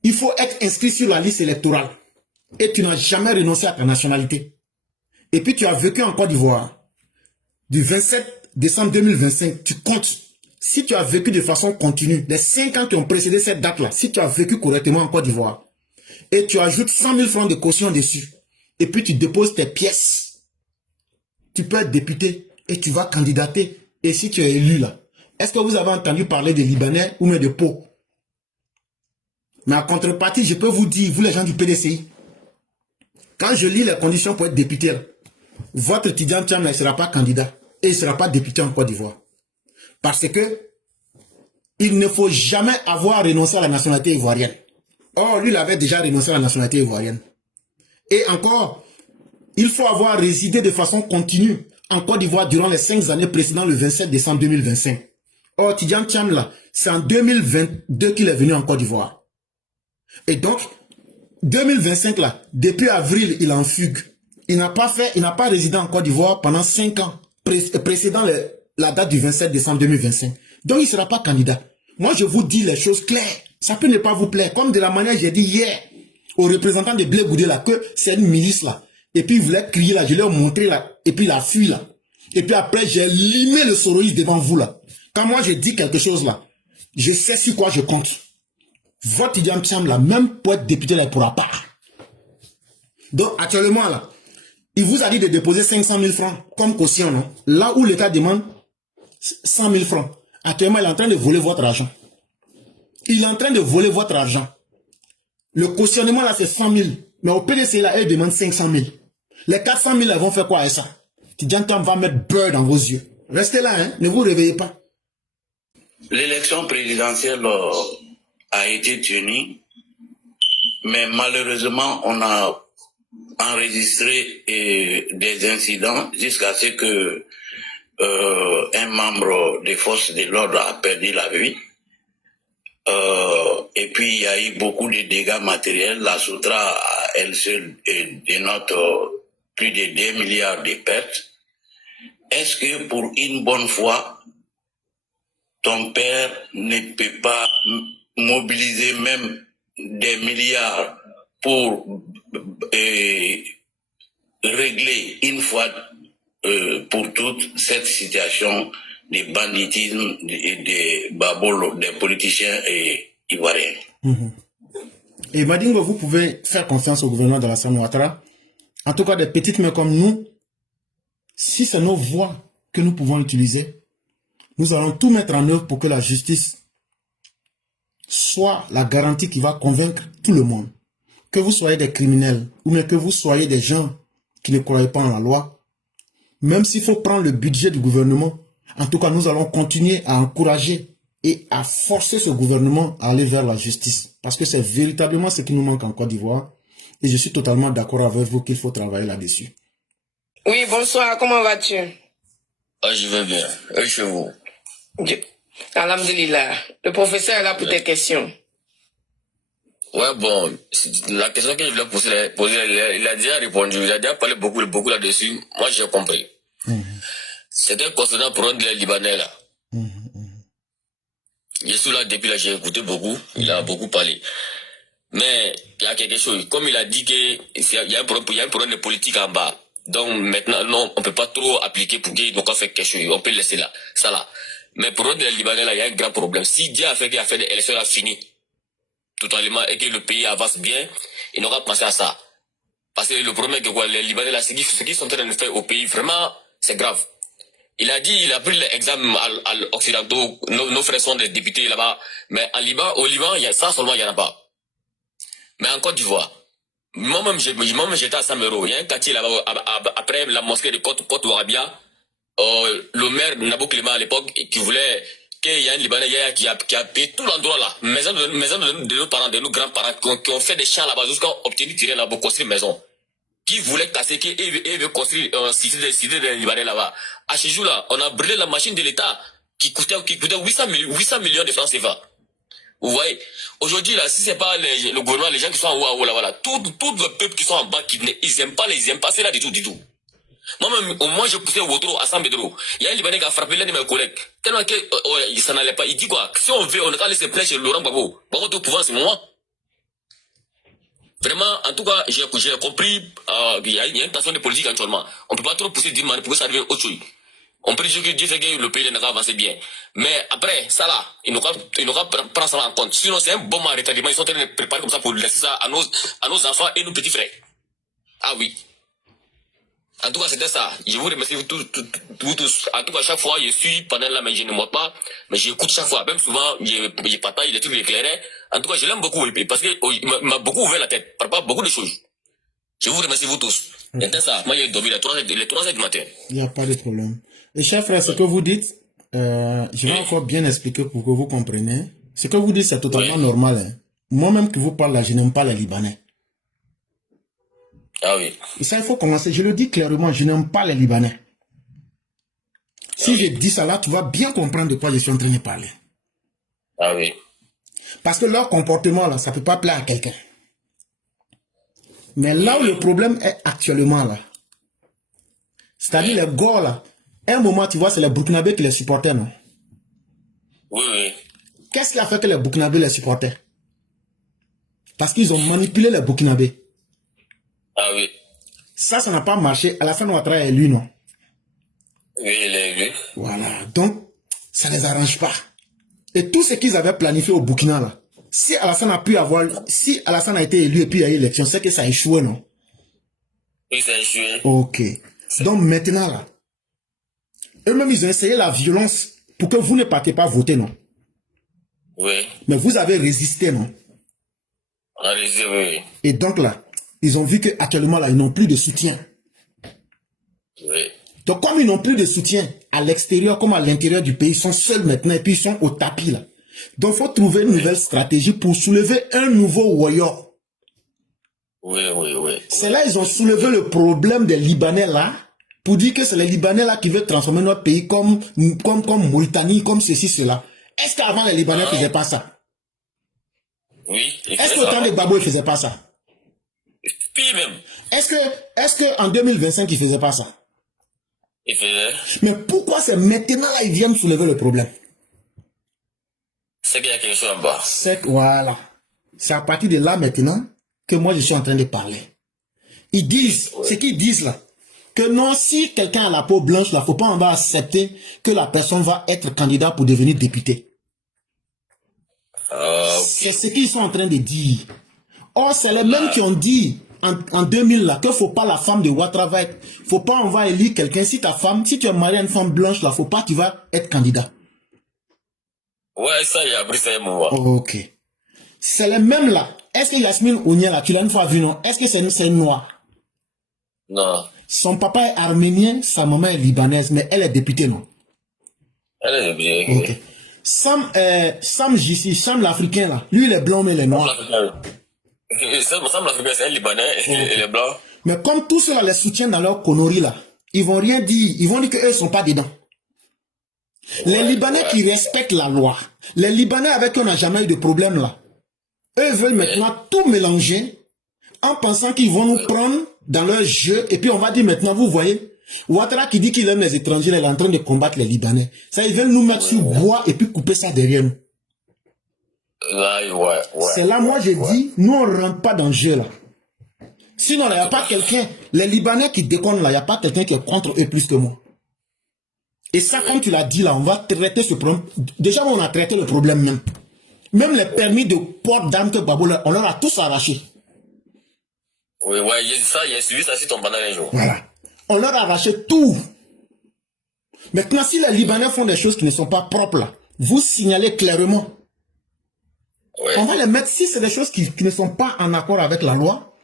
il faut être inscrit sur la liste électorale, et tu n'as jamais renoncé à ta nationalité, et puis tu as vécu en Côte d'Ivoire, du 27 décembre 2025, tu comptes, si tu as vécu de façon continue, les 5 ans qui ont précédé cette date-là, si tu as vécu correctement en Côte d'Ivoire, et tu ajoutes 100 000 francs de caution dessus, et puis tu déposes tes pièces, tu peux être député, et tu vas candidater, et si tu es élu là, est-ce que vous avez entendu parler des Libanais ou même de Pau? Mais en contrepartie, je peux vous dire, vous les gens du PDCI, quand je lis les conditions pour être député, là, votre Tidjane Thiam ne sera pas candidat, et il ne sera pas député en Côte d'Ivoire. Parce que il ne faut jamais avoir renoncé à la nationalité ivoirienne. Or, lui, il avait déjà renoncé à la nationalité ivoirienne. Et encore, il faut avoir résidé de façon continue en Côte d'Ivoire durant les 5 années précédant le 27 décembre 2025. Or, Tidjane Thiam, là, c'est en 2022 qu'il est venu en Côte d'Ivoire. Et donc, 2025, là, depuis avril, il est en fugue. Il n'a pas résidé en Côte d'Ivoire pendant 5 ans, précédant la date du 27 décembre 2025. Donc, il ne sera pas candidat. Moi, je vous dis les choses claires. Ça peut ne pas vous plaire. Comme de la manière j'ai dit hier aux représentants de Blé Goudé là, que c'est une milice là. Et puis, il voulait crier là, je leur ai montré là. Et puis, il a fui là. Et puis après, j'ai limé le soroïsme devant vous là. Quand moi, je dis quelque chose là, je sais sur quoi je compte. Votre Tidjane Thiam là, même pour être député là, il ne pourra pas. Donc, actuellement là, il vous a dit de déposer 500 000 francs comme caution, non? Là où l'État demande 100 000 francs. Actuellement, il est en train de voler votre argent. Il est en train de voler votre argent. Le cautionnement là, c'est 100 000. Mais au PDC là, il demande 500 000. Les 400 000, elles vont faire quoi avec ça? Tidjane Thiam va mettre beurre dans vos yeux. Restez là, hein? Ne vous réveillez pas. L'élection présidentielle a été tenue, mais malheureusement, on a enregistré des incidents jusqu'à ce que un membre des forces de l'ordre a perdu la vie. Et puis, il y a eu beaucoup de dégâts matériels. La Soutra, elle seule, dénote plus de 2 milliards de pertes. Est-ce que pour une bonne fois, ton père ne peut pas mobiliser même des milliards pour régler une fois pour toutes cette situation de banditisme et de babolo des politiciens ivoiriens? Et Madingo, vous pouvez faire confiance au gouvernement de l'Alassane Ouattara. En tout cas, des petites mains comme nous, si c'est nos voix que nous pouvons utiliser, nous allons tout mettre en œuvre pour que la justice soit la garantie qui va convaincre tout le monde. Que vous soyez des criminels ou bien que vous soyez des gens qui ne croient pas en la loi, même s'il faut prendre le budget du gouvernement En tout cas, nous allons continuer à encourager et à forcer ce gouvernement à aller vers la justice. Parce que c'est véritablement ce qui nous manque en Côte d'Ivoire. Et je suis totalement d'accord avec vous qu'il faut travailler là-dessus. Oui, bonsoir, comment vas-tu? Ah, je vais bien. Et chez vous? Alhamdulillah. Le professeur est là pour tes questions. Ouais, bon, la question que je voulais poser, il a déjà répondu, il a déjà parlé beaucoup là-dessus. Moi, j'ai compris. C'était concernant le problème des Libanais, là. Je suis là depuis là, j'ai écouté beaucoup, il a beaucoup parlé. Mais il y a quelque chose, comme il a dit qu'il y a un problème de politique en bas. Donc maintenant, non, on ne peut pas trop appliquer pour qu'il doit faire quelque chose, on peut laisser là, ça là. Mais pour le Libanais, là, il y a un grand problème. Si Dieu a fait des élections là fini, totalement, et que le pays avance bien, il n'aura pas pensé à ça. Parce que le problème est que quoi, les Libanais là, ce qu'ils sont en train de faire au pays, vraiment, c'est grave. Il a dit, il a pris l'examen à l'Occidentaux, nos frères sont des députés là-bas, mais au Liban, ça seulement, il n'y en a pas. Mais en Côte d'Ivoire, moi-même j'étais à Samero, il y a un quartier là-bas, après la mosquée de Côte Ouarabia, le maire Nabou Clément à l'époque, qui voulait qu'il y ait un Libanais qui a payé tout l'endroit là, maison de nos parents, de nos grands-parents, qui ont fait des champs là-bas jusqu'à obtenir tirer là-bas pour construire une maison. Qui voulait casser, qui veut construire un cité de Libanais là-bas. À ce jour-là, on a brûlé la machine de l'État qui coûtait 800 millions de francs CFA. Vous voyez, aujourd'hui là, si c'est pas le gouvernement, les gens qui sont en haut là, voilà, tout le peuple qui sont en bas, ils aiment pas c'est là du tout. Moi-même, au moins, je poussais au Wotro à 100 mètres. Il y a un Libanais qui a frappé l'un de mes collègues. Tellement que, ça n'allait pas. Il dit quoi? Si on veut, on a laissé plaindre chez Laurent Gbagbo. Gbagbo est au pouvoir en ce moment. Vraiment, en tout cas, j'ai compris, il y a une tension de politique actuellement. On ne peut pas trop pousser d'une manière pour que ça devienne autre chose. On peut dire que Dieu fait que le pays n'a pas avancé bien. Mais après, ça là, il n'aura pas prendre ça en compte. Sinon, c'est un bon retardement. Ils sont en train de préparer comme ça pour laisser ça à nos enfants et nos petits frères. Ah oui. En tout cas, c'était ça. Je vous remercie vous tous. En tout cas, chaque fois, je suis pendant là, mais je ne monte pas. Mais j'écoute chaque fois. Même souvent, je partage les trucs éclairés. En tout cas, je l'aime beaucoup, parce qu'il m'a beaucoup ouvert la tête. Par rapport à beaucoup de choses. Je vous remercie vous tous. C'était ça. Moi, j'ai dormi les 3 heures du matin. Il n'y a pas de problème. Et chers frères, ce que vous dites, je vais encore bien expliquer pour que vous compreniez. Ce que vous dites, c'est totalement normal. Hein. Moi-même qui vous parle là, je n'aime pas les Libanais. Ah oui. Et ça, il faut commencer. Je le dis clairement, je n'aime pas les Libanais. Si je dis ça là, tu vas bien comprendre de quoi je suis en train de parler. Ah oui. Parce que leur comportement là, ça ne peut pas plaire à quelqu'un. Mais là où le problème est actuellement là, c'est-à-dire les gars là, un moment tu vois, c'est les Burkinabés qui les supportaient, non? Oui. Qu'est-ce qui a fait que les Burkinabés les supportaient? Parce qu'ils ont manipulé les Burkinabés. Ah oui. Ça n'a pas marché. Alassane Ouattara est élu, non? Oui, il est élu. Voilà. Donc, ça ne les arrange pas. Et tout ce qu'ils avaient planifié au Burkina, là, si Alassane a été élu et puis il y a eu élection, c'est que ça a échoué, non? Oui, ça a échoué. Ok. Donc, maintenant, là, eux-mêmes, ils ont essayé la violence pour que vous ne partiez pas voter, non? Oui. Mais vous avez résisté, non? On a résisté, oui. Et donc, là, ils ont vu qu'actuellement, là, ils n'ont plus de soutien. Oui. Donc, comme ils n'ont plus de soutien à l'extérieur comme à l'intérieur du pays, ils sont seuls maintenant et puis ils sont au tapis, là. Donc, il faut trouver une nouvelle stratégie pour soulever un nouveau warrior. Oui. C'est là ils ont soulevé le problème des Libanais, là, pour dire que c'est les Libanais, là, qui veulent transformer notre pays comme Mauritanie, comme ceci, cela. Est-ce qu'avant, les Libanais ne faisaient pas ça? Oui. Est-ce qu'au temps des Gbagbo, ils ne faisaient pas ça? Puis même. Est-ce qu'en 2025, ils ne faisaient pas ça? Ils faisaient. Mais pourquoi c'est maintenant là ils viennent soulever le problème? C'est qu'il y a quelque chose en bas. Voilà. C'est à partir de là maintenant que moi je suis en train de parler. Ils disent, ce qu'ils disent là, que non, si quelqu'un a la peau blanche, là, faut pas en bas accepter que la personne va être candidat pour devenir député. Okay. C'est ce qu'ils sont en train de dire. Or, c'est les mêmes qui ont dit en 2000 là, que faut pas la femme de Ouattara être, faut pas on va élire quelqu'un. Si tu es marié à une femme blanche là, faut pas tu vas être candidat. Ouais, ça y a pris ça un moment. Ok. C'est les mêmes là. Est-ce que Yasmine Ounia là, tu l'as une fois vu, non? Est-ce que c'est une noire? Non. Son papa est arménien, sa maman est libanaise, mais elle est députée, non? Elle est obligée. Ok. Sam JC, Sam l'Africain là, lui il est blanc mais il est noir. Sam l'Africain, c'est un Libanais et il est blanc. Mais comme tous ceux-là les soutiennent dans leur connerie là, ils vont rien dire, ils vont dire qu'eux ne sont pas dedans. Les Libanais qui respectent la loi, les Libanais avec qui on n'a jamais eu de problème là, eux veulent maintenant tout mélanger en pensant qu'ils vont nous prendre dans leur jeu et puis on va dire maintenant, vous voyez, Ouattara qui dit qu'il aime les étrangers, il est en train de combattre les Libanais. Ça, ils veulent nous mettre sur bois et puis couper ça derrière nous. C'est là, moi j'ai dit, nous on ne rentre pas dans le jeu là. Sinon, il n'y a pas quelqu'un, les Libanais qui déconnent là, il n'y a pas quelqu'un qui est contre eux plus que moi. Et ça, comme tu l'as dit là, on va traiter ce problème. Déjà, on a traité le problème même. Même les permis de port d'armes que Babo, on leur a tous arraché. Oui, j'ai suivi ça sur ton banal un jour. Voilà. On leur a arraché tout. Maintenant, si les Libanais font des choses qui ne sont pas propres là, vous signalez clairement. Ouais. On va les mettre, si c'est des choses qui ne sont pas en accord avec la loi,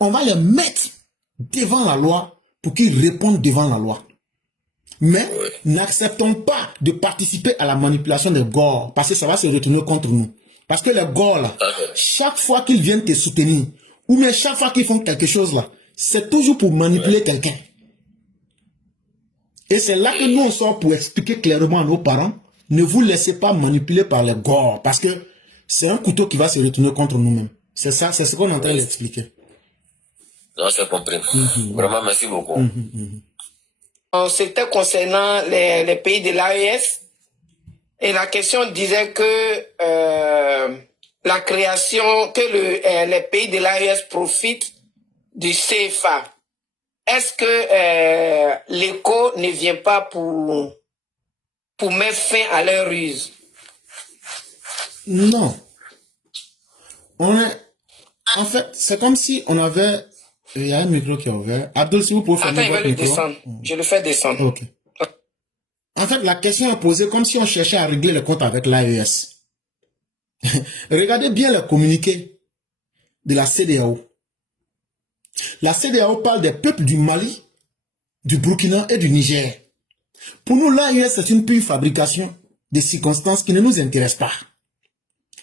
on va les mettre devant la loi pour qu'ils répondent devant la loi. Mais n'acceptons pas de participer à la manipulation des Gors, parce que ça va se retourner contre nous. Parce que les Gors, là, chaque fois qu'ils viennent te soutenir, ou bien chaque fois qu'ils font quelque chose, là, c'est toujours pour manipuler quelqu'un. Et c'est là que nous, on sort pour expliquer clairement à nos parents, ne vous laissez pas manipuler par les Gors, parce que c'est un couteau qui va se retourner contre nous-mêmes. C'est ça, c'est ce qu'on est en train d'expliquer. Non, j'ai compris. Vraiment, merci beaucoup. C'était concernant les pays de l'AES. Et la question disait que la création, que les pays de l'AES profitent du CFA. Est-ce que l'ECO ne vient pas pour mettre fin à leur ruse? Non. En fait, c'est comme si on avait... Il y a un micro qui est ouvert. Abdul, si vous pouvez fermer votre micro. Descendre. Je le fais descendre. Ok. En fait, la question est posée comme si on cherchait à régler le compte avec l'AES. Regardez bien le communiqué de la CEDEAO. La CEDEAO parle des peuples du Mali, du Burkina et du Niger. Pour nous, l'AES, c'est une pure fabrication de circonstances qui ne nous intéressent pas.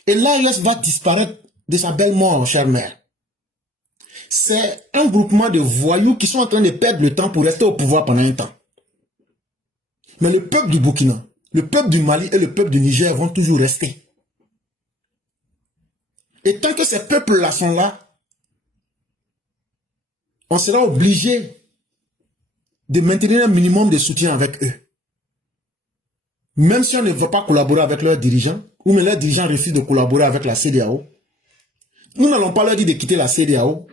Et l'AES va disparaître de sa belle mort, chère mère. C'est un groupement de voyous qui sont en train de perdre le temps pour rester au pouvoir pendant un temps. Mais le peuple du Burkina, le peuple du Mali et le peuple du Niger vont toujours rester. Et tant que ces peuples-là sont là, on sera obligé de maintenir un minimum de soutien avec eux. Même si on ne veut pas collaborer avec leurs dirigeants, ou même leurs dirigeants refusent de collaborer avec la CEDEAO, nous n'allons pas leur dire de quitter la CEDEAO.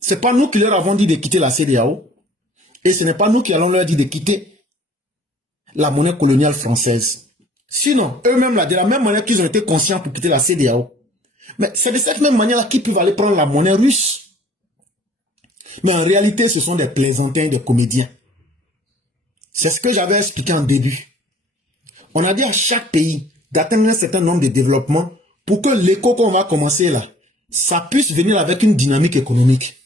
Ce n'est pas nous qui leur avons dit de quitter la CEDEAO. Et ce n'est pas nous qui allons leur dire de quitter la monnaie coloniale française. Sinon, eux-mêmes, de la même manière qu'ils ont été conscients pour quitter la CEDEAO, mais c'est de cette même manière qu'ils peuvent aller prendre la monnaie russe. Mais en réalité, ce sont des plaisantins, des comédiens. C'est ce que j'avais expliqué en début. On a dit à chaque pays d'atteindre un certain nombre de développements pour que l'éco qu'on va commencer là, ça puisse venir avec une dynamique économique.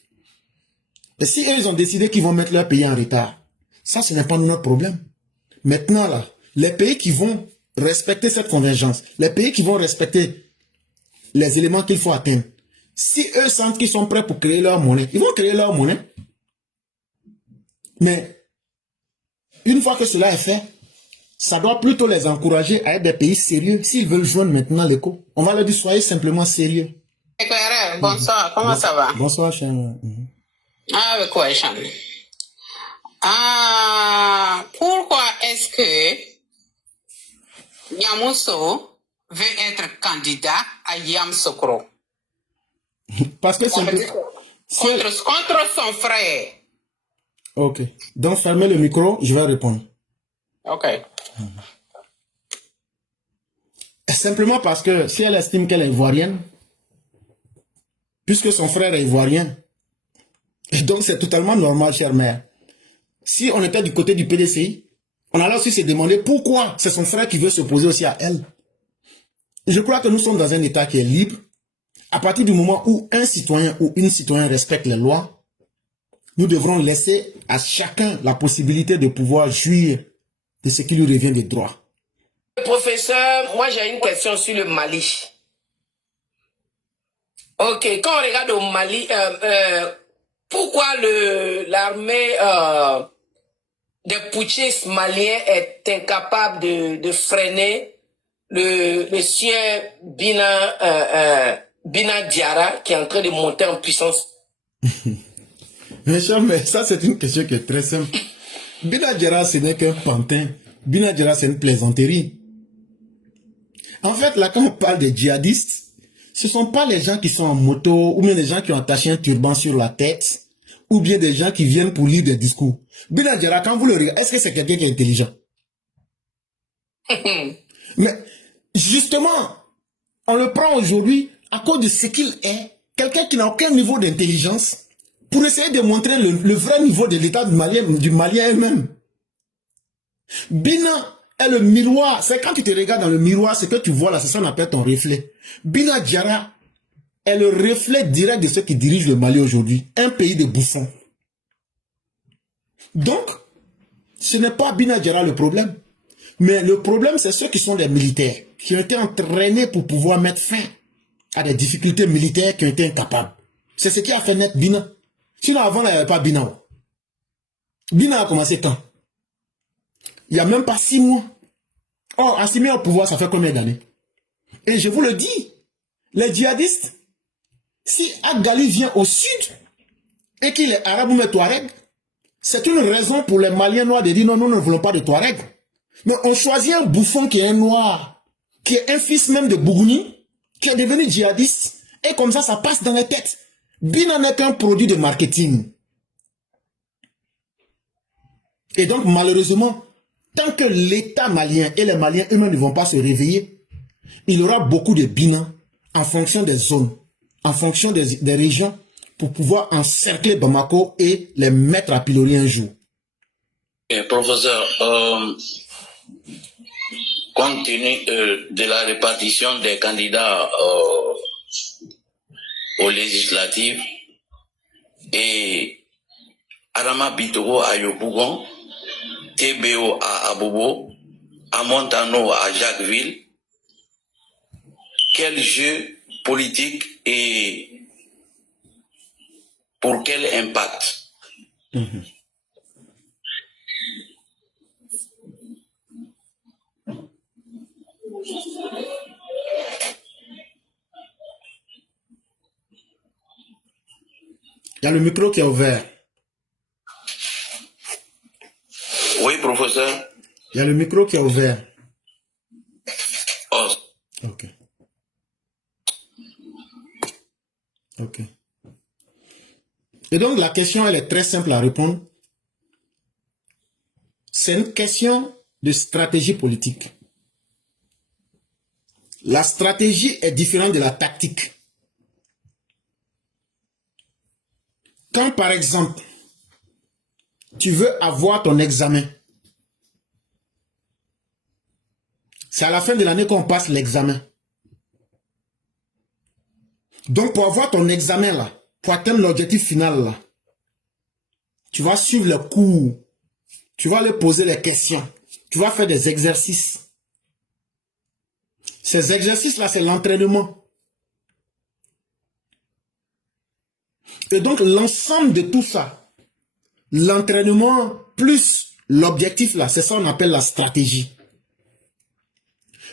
Et si eux, ils ont décidé qu'ils vont mettre leur pays en retard, ça, ce n'est pas notre problème. Maintenant, là, les pays qui vont respecter cette convergence, les pays qui vont respecter les éléments qu'il faut atteindre, si eux sentent qu'ils sont prêts pour créer leur monnaie, ils vont créer leur monnaie. Mais, une fois que cela est fait, ça doit plutôt les encourager à être des pays sérieux. S'ils veulent joindre maintenant l'éco, on va leur dire, soyez simplement sérieux. Éclaireur, bonsoir, comment ça va? Bonsoir, cher. Ah, avec quoi, Cham? Ah, pourquoi est-ce que Yamoussoukro veut être candidat à Yamoussoukro? Parce que c'est contre son frère. Ok. Donc, fermez le micro, je vais répondre. Ok. Simplement parce que si elle estime qu'elle est ivoirienne, puisque son frère est ivoirien, et donc c'est totalement normal, chère mère. Si on était du côté du PDCI, on allait aussi se demander pourquoi c'est son frère qui veut s'opposer aussi à elle. Je crois que nous sommes dans un État qui est libre. À partir du moment où un citoyen ou une citoyenne respecte les lois, nous devrons laisser à chacun la possibilité de pouvoir jouir de ce qui lui revient de droit. Professeur, moi j'ai une question sur le Mali. Ok, quand on regarde au Mali, pourquoi l'armée des putschistes maliens est incapable de freiner le sien Bina Diarra qui est en train de monter en puissance? Mais ça c'est une question qui est très simple. Bina Diarra, ce n'est qu'un pantin. Bina Diarra, c'est une plaisanterie. En fait, là, quand on parle des djihadistes, ce ne sont pas les gens qui sont en moto, ou bien les gens qui ont attaché un turban sur la tête, ou bien des gens qui viennent pour lire des discours. Bina Diarra, quand vous le regardez, est-ce que c'est quelqu'un qui est intelligent? Mais, justement, on le prend aujourd'hui à cause de ce qu'il est, quelqu'un qui n'a aucun niveau d'intelligence, pour essayer de montrer le vrai niveau de l'état du Malien elle-même. Bina est le miroir. C'est quand tu te regardes dans le miroir, ce que tu vois là, c'est ça qu'on appelle ton reflet. Bina Diarra est le reflet direct de ceux qui dirigent le Mali aujourd'hui. Un pays de bouffons. Donc, ce n'est pas Bina Diarra le problème. Mais le problème, c'est ceux qui sont des militaires, qui ont été entraînés pour pouvoir mettre fin à des difficultés militaires qui ont été incapables. C'est ce qui a fait naître Bina. Sinon, avant, il n'y avait pas Bina. Bina a commencé quand? Il n'y a même pas 6 mois. Or, Assimi au pouvoir, ça fait combien d'années? Et je vous le dis, les djihadistes, si Agali vient au sud et qu'il est arabe ou mais Touareg, c'est une raison pour les Maliens noirs de dire non, nous ne voulons pas de Touareg. Mais on choisit un bouffon qui est un noir, qui est un fils même de Bougouni, qui est devenu djihadiste, et comme ça passe dans les têtes. Bina n'est qu'un produit de marketing. Et donc, malheureusement, tant que l'État malien et les Maliens eux-mêmes ne vont pas se réveiller, il y aura beaucoup de Bina en fonction des zones, en fonction des régions, pour pouvoir encercler Bamako et les mettre à pilori un jour. Professeur, compte tenu de la répartition des candidats aux législatives et Adama Bitoro à Yopougon, TBO à Abobo, à Montano à Jacquesville, quel jeu politique et pour quel impact? Il y a le micro qui est ouvert. Oui, professeur. Il y a le micro qui est ouvert. Oh. Ok. Ok. Et donc, la question, elle est très simple à répondre. C'est une question de stratégie politique. La stratégie est différente de la tactique. Quand, par exemple, tu veux avoir ton examen, c'est à la fin de l'année qu'on passe l'examen. Donc, pour avoir ton examen là, pour atteindre l'objectif final là, tu vas suivre les cours, tu vas aller poser les questions, tu vas faire des exercices. Ces exercices-là, c'est l'entraînement. Et donc, l'ensemble de tout ça, l'entraînement plus l'objectif là, c'est ça qu'on appelle la stratégie.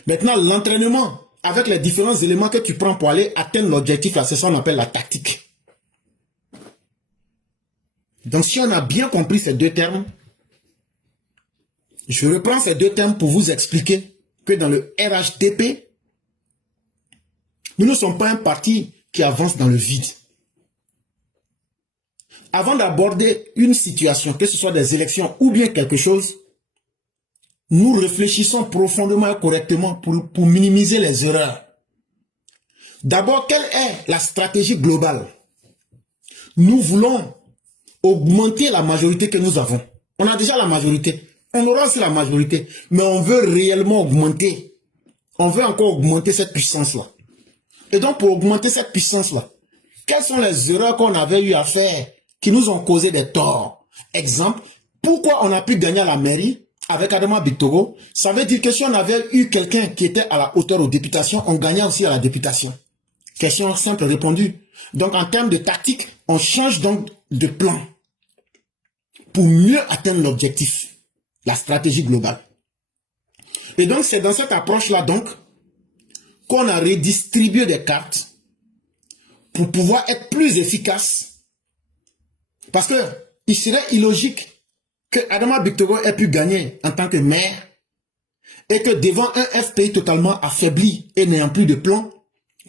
Maintenant, l'entraînement, avec les différents éléments que tu prends pour aller atteindre l'objectif là, c'est ça qu'on appelle la tactique. Donc, si on a bien compris ces deux termes, je reprends ces deux termes pour vous expliquer que dans le RHDP, nous ne sommes pas un parti qui avance dans le vide. Avant d'aborder une situation, que ce soit des élections ou bien quelque chose, nous réfléchissons profondément et correctement pour minimiser les erreurs. D'abord, quelle est la stratégie globale? Nous voulons augmenter la majorité que nous avons. On a déjà la majorité. On aura aussi la majorité. Mais on veut réellement augmenter. On veut encore augmenter cette puissance-là. Et donc, pour augmenter cette puissance-là, quelles sont les erreurs qu'on avait eu à faire qui nous ont causé des torts? Exemple, pourquoi on a pu gagner à la mairie avec Adama Bictoro, ça veut dire que si on avait eu quelqu'un qui était à la hauteur aux députations, on gagnait aussi à la députation. Question simple répondue. Donc en termes de tactique, on change donc de plan pour mieux atteindre l'objectif, la stratégie globale. Et donc c'est dans cette approche-là donc qu'on a redistribué des cartes pour pouvoir être plus efficace. Parce que il serait illogique que Adama Bictoro ait pu gagner en tant que maire et que devant un FPI totalement affaibli et n'ayant plus de plan,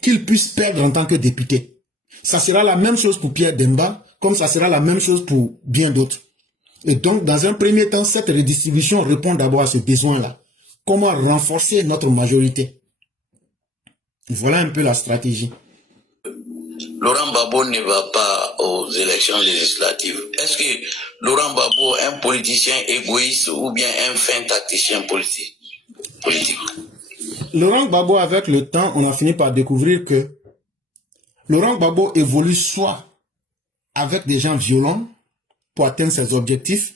qu'il puisse perdre en tant que député. Ça sera la même chose pour Pierre Demba, comme ça sera la même chose pour bien d'autres. Et donc, dans un premier temps, cette redistribution répond d'abord à ce besoin-là. Comment renforcer notre majorité? Voilà un peu la stratégie. Laurent Gbagbo ne va pas aux élections législatives. Est-ce que Laurent Gbagbo est un politicien égoïste ou bien un fin tacticien politique? Laurent Gbagbo, avec le temps, on a fini par découvrir que Laurent Gbagbo évolue soit avec des gens violents pour atteindre ses objectifs,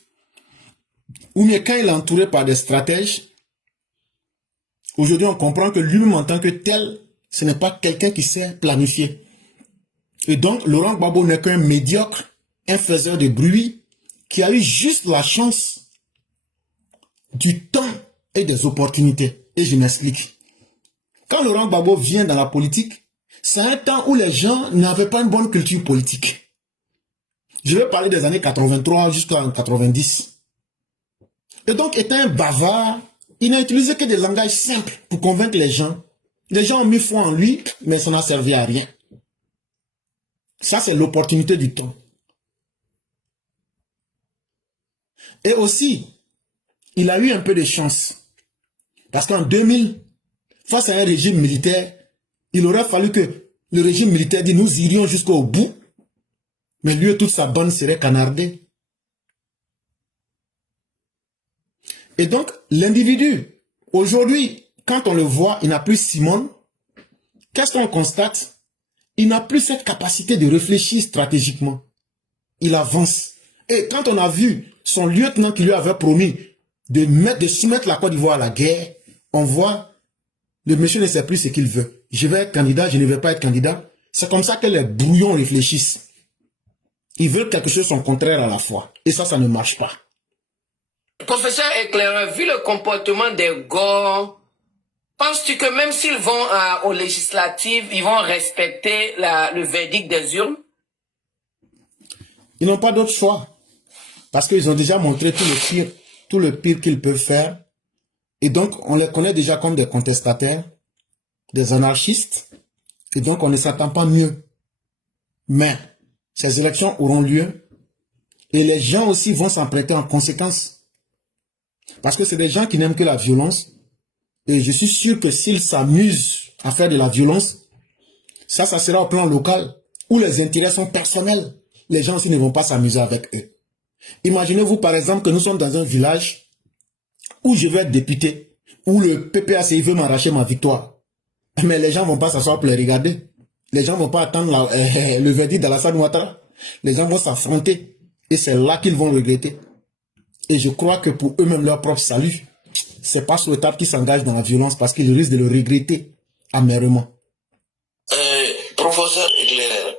ou bien quand il est entouré par des stratèges. Aujourd'hui, on comprend que lui-même en tant que tel, ce n'est pas quelqu'un qui sait planifier. Et donc, Laurent Gbagbo n'est qu'un médiocre, un faiseur de bruit, qui a eu juste la chance du temps et des opportunités. Et je m'explique. Quand Laurent Gbagbo vient dans la politique, c'est un temps où les gens n'avaient pas une bonne culture politique. Je vais parler des années 83 jusqu'en 90. Et donc, étant un bavard, il n'a utilisé que des langages simples pour convaincre les gens. Les gens ont mis foi en lui, mais ça n'a servi à rien. Ça, c'est l'opportunité du temps. Et aussi, il a eu un peu de chance. Parce qu'en 2000, face à un régime militaire, il aurait fallu que le régime militaire dise nous irions jusqu'au bout, mais lui et toute sa bande seraient canardés. Et donc, l'individu, aujourd'hui, quand on le voit, il n'a plus Simone. Qu'est-ce qu'on constate? Il n'a plus cette capacité de réfléchir stratégiquement. Il avance. Et quand on a vu son lieutenant qui lui avait promis de soumettre la Côte d'Ivoire à la guerre, on voit, le monsieur ne sait plus ce qu'il veut. Je vais être candidat, je ne vais pas être candidat. C'est comme ça que les brouillons réfléchissent. Ils veulent quelque chose son contraire à la fois. Et ça ne marche pas. Professeur éclaireur, vu le comportement des Gors, penses-tu que même s'ils vont aux législatives, ils vont respecter le verdict des urnes? Ils n'ont pas d'autre choix. Parce qu'ils ont déjà montré tout le pire qu'ils peuvent faire. Et donc, on les connaît déjà comme des contestataires, des anarchistes. Et donc, on ne s'attend pas mieux. Mais, ces élections auront lieu. Et les gens aussi vont s'en prêter en conséquence. Parce que c'est des gens qui n'aiment que la violence. Et je suis sûr que s'ils s'amusent à faire de la violence, ça sera au plan local, où les intérêts sont personnels. Les gens aussi ne vont pas s'amuser avec eux. Imaginez-vous par exemple que nous sommes dans un village où je veux être député, où le PPACI veut m'arracher ma victoire. Mais les gens ne vont pas s'asseoir pour les regarder. Les gens ne vont pas attendre le verdict d'Alassane Ouattara. Les gens vont s'affronter. Et c'est là qu'ils vont regretter. Et je crois que pour eux-mêmes, leur propre salut, c'est pas souhaitable qu'ils s'engagent dans la violence parce qu'ils risquent de le regretter amèrement. Professeur éclaireur,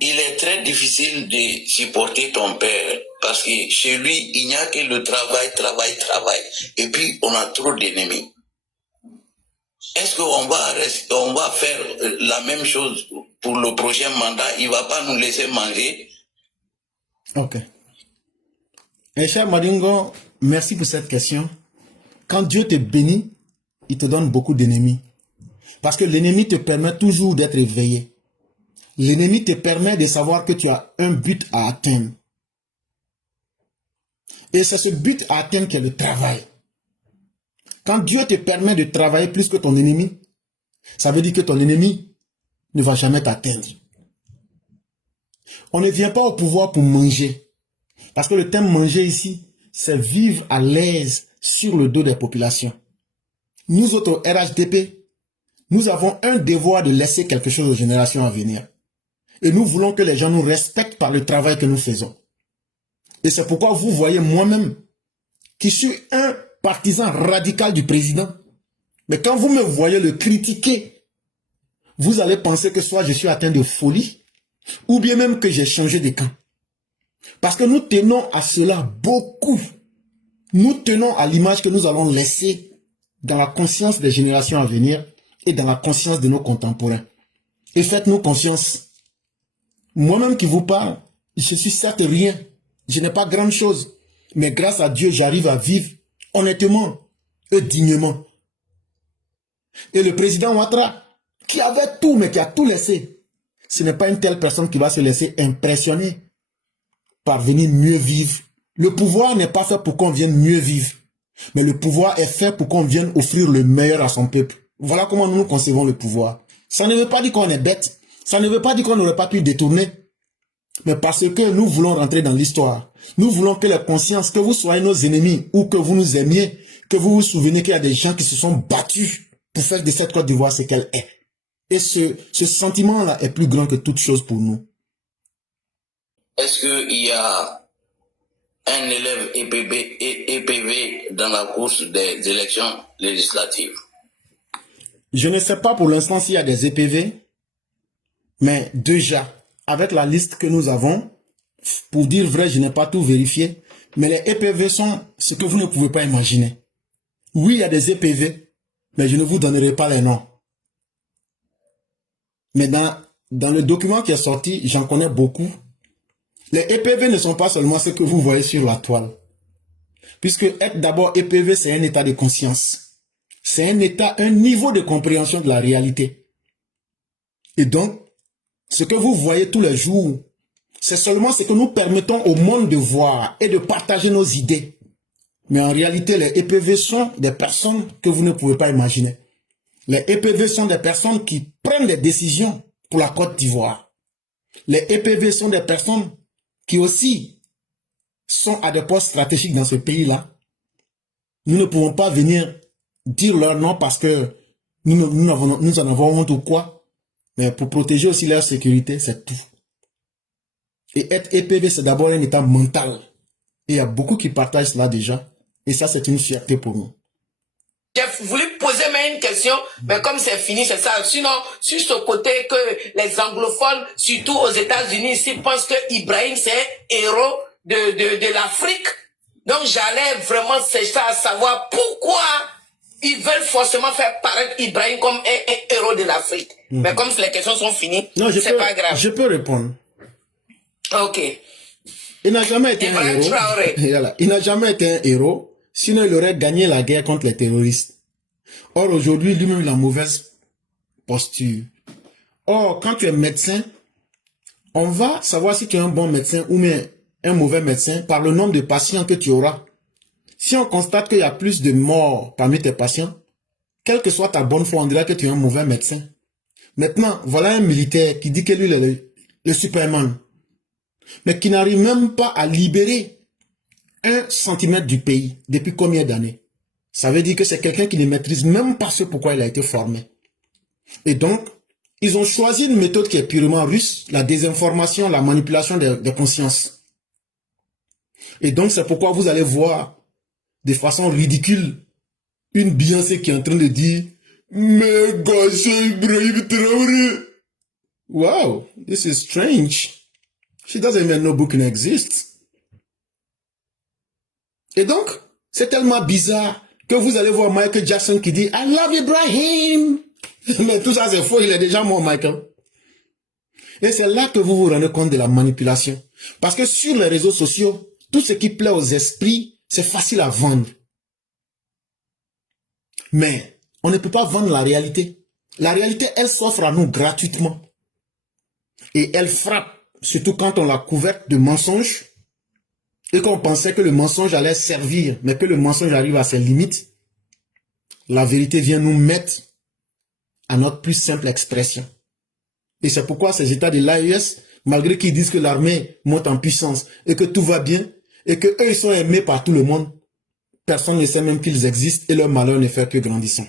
il est très difficile de supporter ton père parce que chez lui, il n'y a que le travail. Et puis, on a trop d'ennemis. Est-ce qu'on va faire la même chose pour le prochain mandat? Il ne va pas nous laisser manger? Ok. Et cher Madingo, merci pour cette question. Quand Dieu te bénit, il te donne beaucoup d'ennemis. Parce que l'ennemi te permet toujours d'être éveillé. L'ennemi te permet de savoir que tu as un but à atteindre. Et c'est ce but à atteindre qui est le travail. Quand Dieu te permet de travailler plus que ton ennemi, ça veut dire que ton ennemi ne va jamais t'atteindre. On ne vient pas au pouvoir pour manger. Parce que le thème manger ici, c'est vivre à l'aise sur le dos des populations. Nous autres RHDP, nous avons un devoir de laisser quelque chose aux générations à venir. Et nous voulons que les gens nous respectent par le travail que nous faisons. Et c'est pourquoi vous voyez moi-même, qui suis un partisan radical du président. Mais quand vous me voyez le critiquer, vous allez penser que soit je suis atteint de folie, ou bien même que j'ai changé de camp. Parce que nous tenons à cela beaucoup. Nous tenons à l'image que nous allons laisser dans la conscience des générations à venir et dans la conscience de nos contemporains. Et faites-nous confiance. Moi-même qui vous parle, je suis certes rien. Je n'ai pas grande chose. Mais grâce à Dieu, j'arrive à vivre honnêtement et dignement. Et le président Ouattara, qui avait tout, mais qui a tout laissé, ce n'est pas une telle personne qui va se laisser impressionner par venir mieux vivre. Le pouvoir n'est pas fait pour qu'on vienne mieux vivre. Mais le pouvoir est fait pour qu'on vienne offrir le meilleur à son peuple. Voilà comment nous concevons le pouvoir. Ça ne veut pas dire qu'on est bête. Ça ne veut pas dire qu'on n'aurait pas pu le détourner. Mais parce que nous voulons rentrer dans l'histoire. Nous voulons que les consciences, que vous soyez nos ennemis ou que vous nous aimiez, que vous vous souvenez qu'il y a des gens qui se sont battus pour faire de cette Côte d'Ivoire ce qu'elle est. Et ce sentiment-là est plus grand que toute chose pour nous. Est-ce qu'il y a un élève EPV dans la course des élections législatives? Je ne sais pas pour l'instant s'il y a des EPV, mais déjà, avec la liste que nous avons, pour dire vrai, je n'ai pas tout vérifié, mais les EPV sont ce que vous ne pouvez pas imaginer. Oui, il y a des EPV, mais je ne vous donnerai pas les noms. Mais dans le document qui est sorti, j'en connais beaucoup. Les EPV ne sont pas seulement ce que vous voyez sur la toile. Puisque être d'abord EPV, c'est un état de conscience. C'est un niveau de compréhension de la réalité. Et donc, ce que vous voyez tous les jours, c'est seulement ce que nous permettons au monde de voir et de partager nos idées. Mais en réalité, les EPV sont des personnes que vous ne pouvez pas imaginer. Les EPV sont des personnes qui prennent des décisions pour la Côte d'Ivoire. Les EPV sont des personnes qui aussi sont à des postes stratégiques dans ce pays-là. Nous ne pouvons pas venir dire leur nom parce que nous en avons honte ou quoi. Mais pour protéger aussi leur sécurité, c'est tout. Et être EPV, c'est d'abord un état mental. Et il y a beaucoup qui partagent cela déjà. Et ça, c'est une fierté pour nous. J'ai voulu poser même une question, mais comme c'est fini, c'est ça. Sinon, sur ce côté que les anglophones, surtout aux États-Unis, ici, pensent que Ibrahim, c'est un héros de l'Afrique. Donc, j'allais vraiment chercher à savoir pourquoi ils veulent forcément faire paraître Ibrahim comme un héros de l'Afrique. Mais comme les questions sont finies, c'est pas grave. Je peux répondre. Ok. Il n'a jamais été un héros. Voilà. Il n'a jamais été un héros. Sinon, il aurait gagné la guerre contre les terroristes. Or, aujourd'hui, lui-même, il a mauvaise posture. Or, quand tu es médecin, on va savoir si tu es un bon médecin ou un mauvais médecin par le nombre de patients que tu auras. Si on constate qu'il y a plus de morts parmi tes patients, quelle que soit ta bonne foi, on dirait que tu es un mauvais médecin. Maintenant, voilà un militaire qui dit que lui, il est le Superman, mais qui n'arrive même pas à libérer 1 centimètre du pays depuis combien d'années? Ça veut dire que c'est quelqu'un qui ne maîtrise même pas ce pourquoi il a été formé. Et donc, ils ont choisi une méthode qui est purement russe, la désinformation, la manipulation des consciences. Et donc, c'est pourquoi vous allez voir de façon ridicule une Beyoncé qui est en train de dire « Mais gosh, Ibrahim Traoré! Wow, this is strange. She doesn't even know Booking exists. » Et donc, c'est tellement bizarre que vous allez voir Michael Jackson qui dit « I love Ibrahim ». Mais tout ça c'est faux, il est déjà mort Michael. Et c'est là que vous vous rendez compte de la manipulation. Parce que sur les réseaux sociaux, tout ce qui plaît aux esprits, c'est facile à vendre. Mais on ne peut pas vendre la réalité. La réalité, elle s'offre à nous gratuitement. Et elle frappe, surtout quand on l'a couverte de mensonges. Et qu'on pensait que le mensonge allait servir, mais que le mensonge arrive à ses limites, la vérité vient nous mettre à notre plus simple expression. Et c'est pourquoi ces états de l'AES, malgré qu'ils disent que l'armée monte en puissance et que tout va bien, et que eux ils sont aimés par tout le monde, personne ne sait même qu'ils existent et leur malheur ne fait que grandissant.